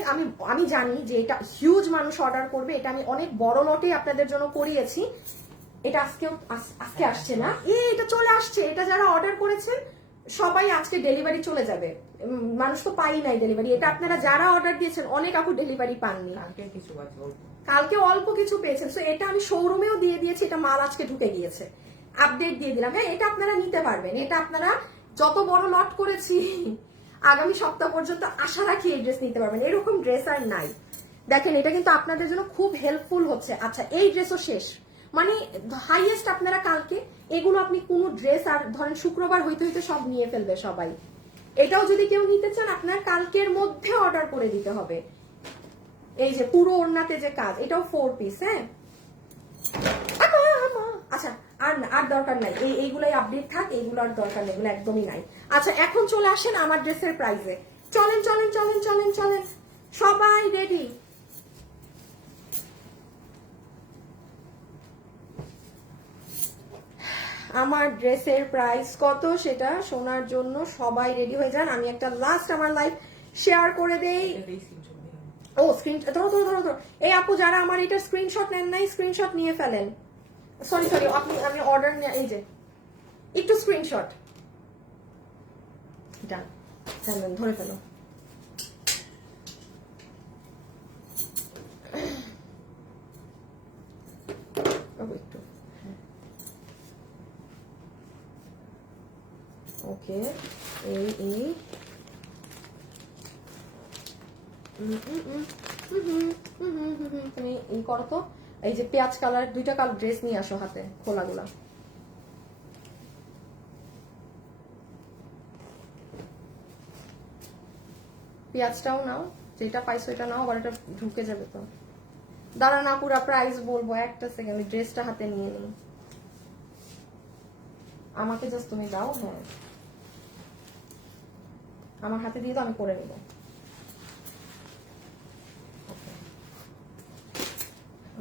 আমি জানি যে এটা হিউজ মানুষ অর্ডার করবে, এটা আমি অনেক বড় লটে আপনাদের জন্য করিয়েছি। এটা আজকে আসছে না, এটা চলে আসছে। এটা যারা অর্ডার করেছেন সবাই আজকে ডেলিভারি চলে যাবে, মানুষ তো পাই নাই ডেলিভারি। এটা আপনারা যারা অর্ডার দিয়েছেন অনেক আপু ডেলিভারি পাননি, কালকে অল্প কিছু পেয়েছেন। সো এটা আমি শোরুমেও দিয়ে দিয়েছি, এটা মাল আজকে ঢুকে গিয়েছে, আপডেট দিয়ে দিলাম। হ্যাঁ, এটা আপনারা নিতে পারবেন, এটা আপনারা যত বড় লট করেছি আগামী সপ্তাহ পর্যন্ত আশা রাখি এই ড্রেস নিতে পারবেন, এরকম ড্রেস আর নাই। দেখেন এটা কিন্তু আপনাদের জন্য খুব হেল্পফুল হচ্ছে। আচ্ছা এই ড্রেসও শেষ, মানে হাইয়েস্ট আপনারা কালকে এগুলো আপনি কোনো ড্রেস আর ধরেন শুক্রবার হইতে হইতে সব নিয়ে ফেলবে সবাই। এটাও যদি কেউ নিতে চান আপনার কালকের মধ্যে অর্ডার করে দিতে হবে। এই যে পুরো ওড়নাতে যে কাজ, এটাও 4 পিস। হ্যাঁ আচ্ছা আর দরকার নাই, এইগুলাই আপডেট থাক, এইগুলো আর দরকার নেই, এগুলো একদমই নাই। আচ্ছা এখন চলে আসেন আমার ড্রেসের প্রাইসে, চলেন সবাই রেডি। আমার ড্রেসের প্রাইস কত সেটা শোনার জন্য সবাই রেডি হয়ে যান। আমি একটা লাস্ট আমার লাইভ শেয়ার করে দেই। ও স্ক্রিন ধরো এই আপু যারা আমার এটা স্ক্রিনশট নেন নাই, স্ক্রিনশট নিয়ে ফেলেন। সরি আমি অর্ডার নিয়ে, এই যে একটু স্ক্রিনশট ডান ধরে ফেলো। একটু ওকে এই তুমি এই করো তো, এই যে পেঁয়াজ কালার 2টা কালার ড্রেস নিয়ে আসো হাতে খোলাগুলা। পেঁয়াজটাও নাও, যেটা পাইছো এটা নাও, আবার এটা ঢুকে যাবে তো। দাঁড়া না, পুরা প্রাইস বলবো, একটা সেকেন্ড ড্রেসটা হাতে নিয়ে নিই। আমাকে জাস্ট তুমি দাও। হ্যাঁ আমার হাতে দিয়ে তো আমি করে নেব।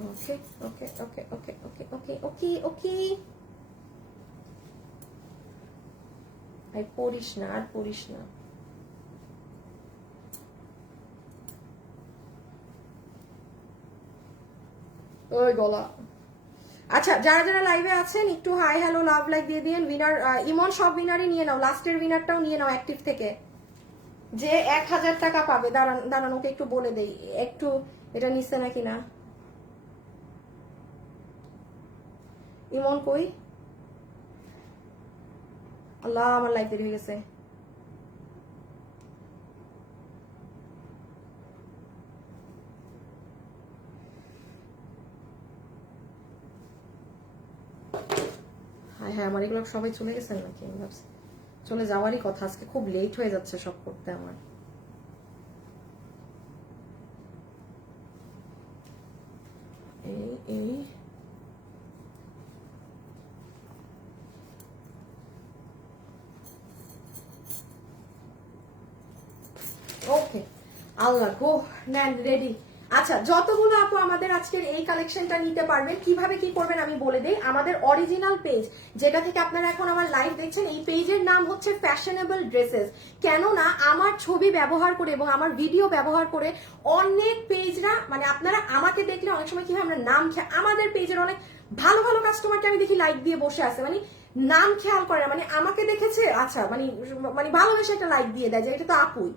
ওকে ওকে ওকে ওকে ওকে ওকে ওকে ওকে, আর পড়িস না, আর পড়িস না। ওই গলা। আচ্ছা, যারা যারা লাইভে আছেন একটু হাই হ্যালো লাভ লাইক দিয়ে দিন। উইনার ইমন, সব উইনারই নিয়ে নাও, লাস্টের উইনারটাও নিয়ে নাও অ্যাক্টিভ থেকে, যে 1000 টাকা পাবে। দাঁড়ান দাঁড়ান, ওকে একটু বলে দেই একটু এটা নিচ্ছে নাকি না। ইমন কই? আল্লাহ, আমার লাইভ দেরি হয়ে গেছে। হ্যাঁ হ্যাঁ, আমার এগুলো সবাই চলে গেছেন নাকি? আমি ভাবছি চলে যাওয়ারই কথা, আজকে খুব লেট হয়ে যাচ্ছে সব করতে আমার। এই এই ওকে, আল্লাহ গো, নেন রেডি। আচ্ছা, যতগুলো আপু আমাদের আজকের এই কালেকশনটা নিতে পারবেন, কিভাবে কি করবেন আমি বলে দেই। আমাদের অরিজিনাল পেজ, যেটা থেকে আপনারা এখন আমার লাইভ দেখছেন, এই পেজের নাম হচ্ছে ফ্যাশনেবল ড্রেসেস। কেননা আমার ছবি ব্যবহার করে এবং আমার ভিডিও ব্যবহার করে অনেক পেজরা, মানে আপনারা আমাকে দেখলে অনেক সময় কি হয়, আমরা নাম আমাদের পেজের অনেক ভালো ভালো কাস্টমারকে আমি দেখি লাইক দিয়ে বসে আছে, মানে নাম খেয়াল করে না, মানে আমাকে দেখেছে, আচ্ছা মানে মানে ভালোবেসে একটা লাইক দিয়ে দেয় যে এটা তো আপুই।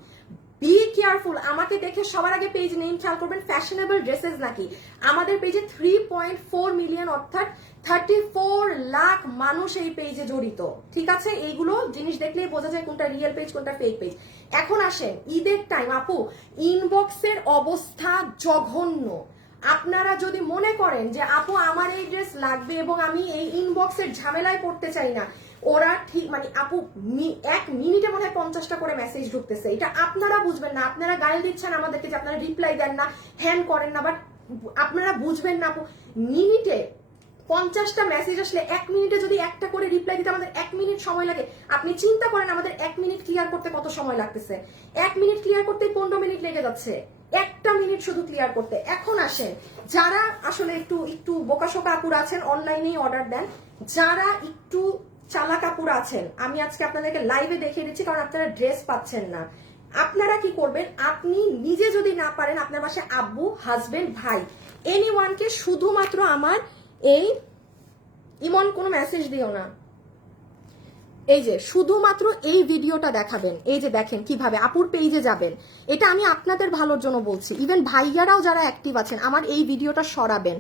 বি কেয়ারফুল, আমাকে দেখে সবার আগে পেজ নেম খেয়াল করবেন, ফ্যাশনেবল ড্রেসেস নাকি। আমাদের পেজে 3.4 মিলিয়ন, অর্থাৎ 34 লাখ মানুষ এই পেজে জড়িত। ঠিক আছে, এইগুলো জিনিস দেখলেই বোঝা যায় কোনটা রিয়েল পেজ কোনটা ফেক পেজ। এখন আসেন ঈদের টাইম, আপু ইনবক্সের অবস্থা জঘন্য। আপনারা যদি মনে করেন যে আপু আমার এই ড্রেস লাগবে এবং আমি এই ইনবক্সের ঝামেলায় পড়তে চাই না, ওরা ঠিক মানে আপু 1 মিনিটে মনে হয় 50টা করে মেসেজ ঢুকতেছে। এটা আপনারা বুঝবেন না, আপনারা গাইল দিচ্ছেন আমাদেরকে যে আপনারা রিপ্লাই দেন না, হ্যান করেন না, বাট আপনারা বুঝবেন না আপু, মিনিটে 50টা মেসেজ আসলে 1 মিনিটে যদি একটা করে রিপ্লাই দিতে আমাদের 1 মিনিট সময় লাগে। আপনি চিন্তা করেন আমাদের 1 মিনিট ক্লিয়ার করতে কত সময় লাগতেছে। 1 মিনিট ক্লিয়ার করতে 15 মিনিট লেগে যাচ্ছে, 1টা মিনিট শুধু ক্লিয়ার করতে। এখন আসেন, যারা আসলে একটু একটু বোকাশোকা আপুরা আছেন, অনলাইনেই অর্ডার দেন। যারা একটু চালাক আপুরা আছেন, আমি আজকে আপনাদেরকে লাইভে দেখিয়ে দিচ্ছি, কারণ আপনারা ড্রেস পাচ্ছেন না। আপনারা কি করবেন, আপনি নিজে যদি না পারেন, আপনার বাসায় আব্বু, হাজবেন্ড, ভাই, এনিওয়ানকে শুধুমাত্র আমার এই ইমন কোনো মেসেজ দিও না, এই যে শুধুমাত্র এই ভিডিওটা দেখাবেন। এই যে দেখেন কিভাবে আপুর পেজে যাবেন, এটা আমি আপনাদের ভালোর জন্য বলছি। ইভেন ভাইয়ারাও যারা অ্যাক্টিভ আছেন, আমার এই ভিডিওটা সরাবেন।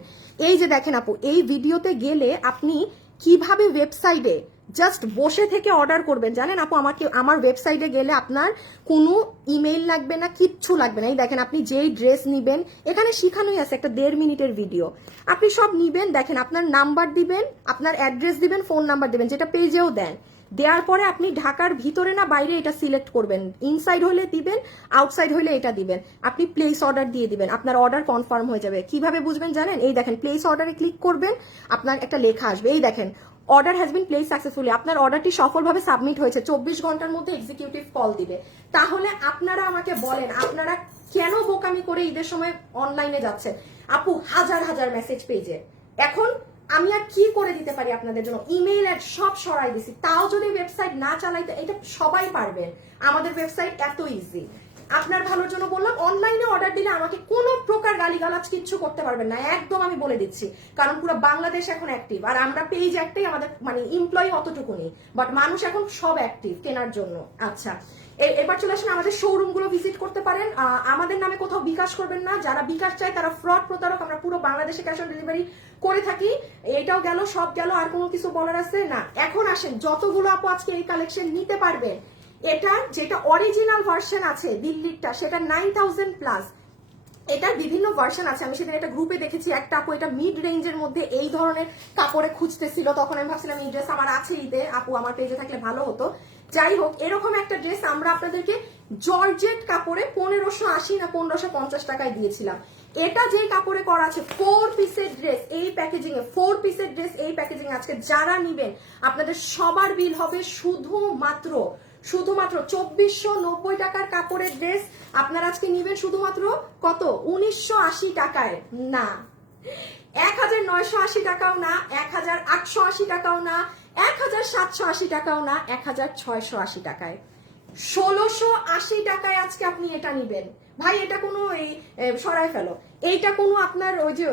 এই যে দেখেন আপু, এই ভিডিওতে গেলে আপনি কিভাবে ওয়েবসাইটে জাস্ট বসে থেকে অর্ডার করবেন জানেন আপু। আমার ওয়েবসাইটে গেলে আপনার কোনো ইমেইল লাগবে না, কিচ্ছু লাগবে না। এই দেখেন আপনি যেই ড্রেস নিবেন, এখানে শিখানোই আছে, একটা 1.5 মিনিটের ভিডিও। আপনি সব নিবেন, দেখেন আপনার নাম্বার দিবেন, আপনার অ্যাড্রেস দিবেন, ফোন নাম্বার দিবেন, যেটা পেজেও দেন। দেওয়ার পরে আপনি ঢাকার ভিতরে না বাইরে এটা সিলেক্ট করবেন, ইনসাইড হলে দিবেন, আউটসাইড হলে এটা দিবেন। আপনি প্লেস অর্ডার দিয়ে দিবেন, আপনার অর্ডার কনফার্ম হয়ে যাবে। কিভাবে বুঝবেন জানেন, এই দেখেন প্লেস অর্ডারে ক্লিক করবেন, আপনার একটা লেখা আসবে, এই দেখেন order has been place successfully, আপনার অর্ডারটি সফলভাবে সাবমিট হয়েছে, 24 ঘন্টার মধ্যে এক্সিকিউটিভ কল দিবে। তাহলে আপনারা আমাকে বলেন, আপনারা কেন বোকামি করে ঈদের সময় অনলাইনে যাচ্ছেন? আপু হাজার হাজার মেসেজ পেজে, এখন আমি আর কি করে দিতে পারি আপনাদের জন্য? ইমেইল অ্যাড সব সরাই দিছি, তাও যদি ওয়েবসাইট না চালাইতে, এটা সবাই পারবেন, আমাদের ওয়েবসাইট এত ইজি। আপনার ভালোর জন্য বললাম, অনলাইনে অর্ডার দিলে আমাকে কোনো প্রকার গালিগালাজ কিচ্ছু করতে পারবেন না, একদম আমি বলে দিচ্ছি, কারণ পুরো বাংলাদেশ এখন অ্যাক্টিভ। আর আমরা পেজ একটাই, আমাদের মানে এমপ্লয়ি অতটুকুনি, বাট মানুষ এখন সব অ্যাক্টিভ কেনার জন্য। আচ্ছা, এবার চলে আসেন, আমাদের শোরুম গুলো ভিজিট করতে পারেন। আমাদের নামে কোথাও বিকাশ করবেন না, যারা বিকাশ চায় তারা ফ্রড প্রতারক। আমরা পুরো বাংলাদেশে ক্যাশ অন ডেলিভারি করে থাকি। এটাও গেল, সব গেল, আর কোনো কিছু বলার আছে না? এখন আসেন, যতগুলো আপু আজকে এই কালেকশন নিতে পারবেন, এটা যেটা অরিজিনাল ভার্সন আছে দিল্লিরটা, সেটা 9000 প্লাস। এটার বিভিন্ন ভার্সন আছে। আমি সেদিন একটা গ্রুপে দেখেছি, একটা আপু এটা মিড রেঞ্জের মধ্যে এই ধরনের কাপড়ে খুঁজতেছিল, তখন আমি ভাবছিলাম এই ড্রেস আমার আছে ঈদে, আপু আমার পেজে থাকলে ভালো হতো। যাই হোক, এরকম একটা ড্রেস আমরা আপনাদেরকে জর্জেট কাপড়ে 1580 না 1550 টাকায় দিয়েছিলাম। এটা যে কাপড়ে করা আছে, 4 পিসের ড্রেস এই প্যাকেজিং এ, 4 পিসের ড্রেস এই প্যাকেজিং আজকে যারা নিবেন, আপনাদের সবার বিল হবে শুধুমাত্র শুধুমাত্র 2490 টাকার কাপড়ের ড্রেস আপনারা আজকে নিবেন শুধুমাত্র কত 1980 টাকায়। না 1980 টাকাও না, 1880 টাকাও না, 1780 টাকাও না, 1680 টাকায়, 1680 টাকায় আজকে আপনি এটা নিবেন। ভাই এটা কোনো এই সরাই ফেলো, এইটা কোনো আপনার ওই যে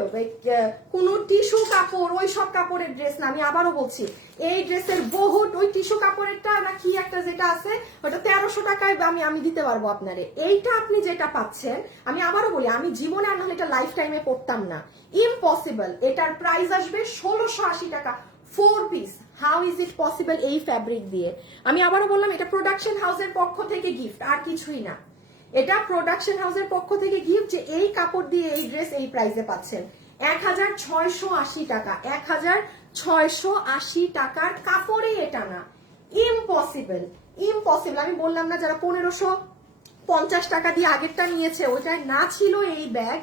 কোনো টিস্যু কাপড় ওই সব কাপড়ের ড্রেস না। আমি আবারও বলছি এই ড্রেসের বহুত ওই টিস্যু কাপড়েরটা না কি একটা যেটা আছে ওটা 1300 টাকায় আমি দিতে পারবো আপনারে। এইটা আপনি যেটা পাচ্ছেন, আমি আবারও বলি আমি জীবনে আর নাহলে এটা লাইফ টাইমে পড়তাম না, ইম্পসিবল। এটার প্রাইস আসবে 1680 টাকা 4 piece. How is it possible এই ফ্যাব্রিক দিয়ে? আমি আবারও বললাম এটা প্রোডাকশন হাউসের পক্ষ থেকে গিফট, আর কিছুই না। এটা প্রোডাকশন হাউসের পক্ষ থেকে গিফট যে এই কাপড় দিয়ে এই ড্রেস এই প্রাইসে পাচ্ছেন। 1680 টাকা, 1680 টাকার কাপড়ে এটা না, ইম্পসিবল ইম্পসিবল। আমি বললাম না যারা 1550 টাকা দিয়ে আগেরটা নিয়েছে ওইটায় না ছিল এই ব্যাগ,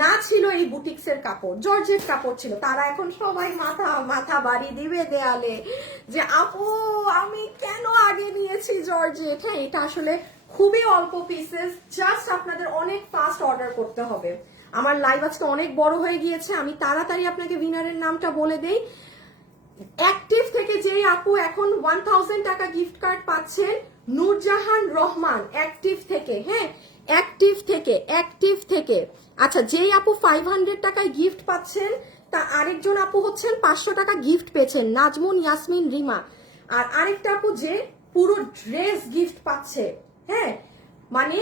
না ছিল এই বুটিক্সের কাপড়, জর্জেট কাপড় ছিল, তারা এখন সবাই মাথা মাথা বাড়ি দিবে দেয়ালে যে আপু আমি কেন আগে নিয়েছি জর্জেট। হ্যাঁ এটা আসলে খুবই অল্প পিসেস, জাস্ট আপনাদের অনেক ফাস্ট অর্ডার করতে হবে। আমার লাইভ আজকে অনেক বড় হয়ে গিয়েছে, আমি তাড়াতাড়ি আপনাকে উইনারের নামটা বলে দেই। অ্যাক্টিভ থেকে যেই আপু এখন 1000 টাকা গিফট কার্ড পাচ্ছেন, নূরজাহান রহমান অ্যাক্টিভ থেকে। হ্যাঁ অ্যাক্টিভ থেকে আচ্ছা, যেই আপু 500 টাকায় গিফট পাচ্ছেন তা আরেকজন আপু হচ্ছেন 500 টাকা গিফট পেয়েছেন, নাজমুন ইয়াসমিন রিমা। আর আরেকটা আপু যে পুরো ড্রেস গিফট পাচ্ছে। হ্যাঁ মানে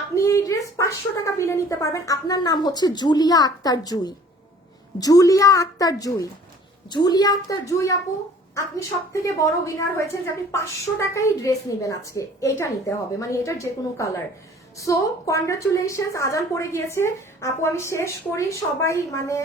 আপনি এই ড্রেস 500 টাকা বিলে নিতে পারবেন। আপনার নাম হচ্ছে জুলিয়া আক্তার জুই, জুলিয়া আক্তার জুই, জুলিয়া আক্তার জুই আপু আপনি সব থেকে বড় উইনার হয়েছেন যে আপনি 500 টাকাই ড্রেস নেবেন আজকে। এটা নিতে হবে মানে এটার যে কোনো কালার। সো কনগ্রাচুলেশনস, আজান পড়ে গিয়েছে আপু, আমি শেষ করি। সবাই মানে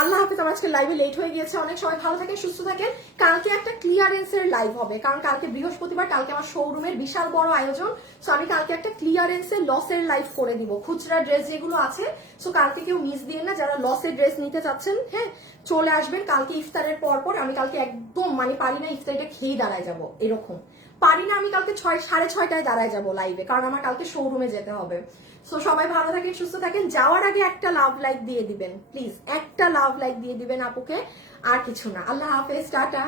আল্লাহ হাফেজ, আমার আজকে লাইভে লেট হয়ে গিয়েছে অনেক। সবাই ভালো থাকেন, সুস্থ থাকেন। কালকে একটা ক্লিয়ারেন্সের লাইভ হবে, কারণ কালকে বৃহস্পতিবার, কালকে আমার শোরুমের বিশাল বড় আয়োজন। সো আমি কালকে একটা ক্লিয়ারেন্সের লসের লাইভ করে দিব, খুচরা ড্রেস যেগুলো আছে। সো কালকে কেউ মিস দিয়ে না, যারা লসের ড্রেস নিতে চাচ্ছেন হ্যাঁ চলে আসবেন কালকে ইফতারের পর। আমি কালকে একদম মানে পারি না ইফতারিটা খেয়েই দাঁড়ায় যাবো, এরকম পারি না। আমি কালকে 6:30টায় দাঁড়ায় যাবো লাইভে, কারণ আমার কালকে শোরুমে যেতে হবে। সো সবাই ভালো থাকেন, সুস্থ থাকেন। যাওয়ার আগে একটা লাভ লাইক দিয়ে দিবেন প্লিজ, একটা লাভ লাইক দিয়ে দিবেন আপুকে, আর কিছু না। আল্লাহ হাফেজ, টাটা।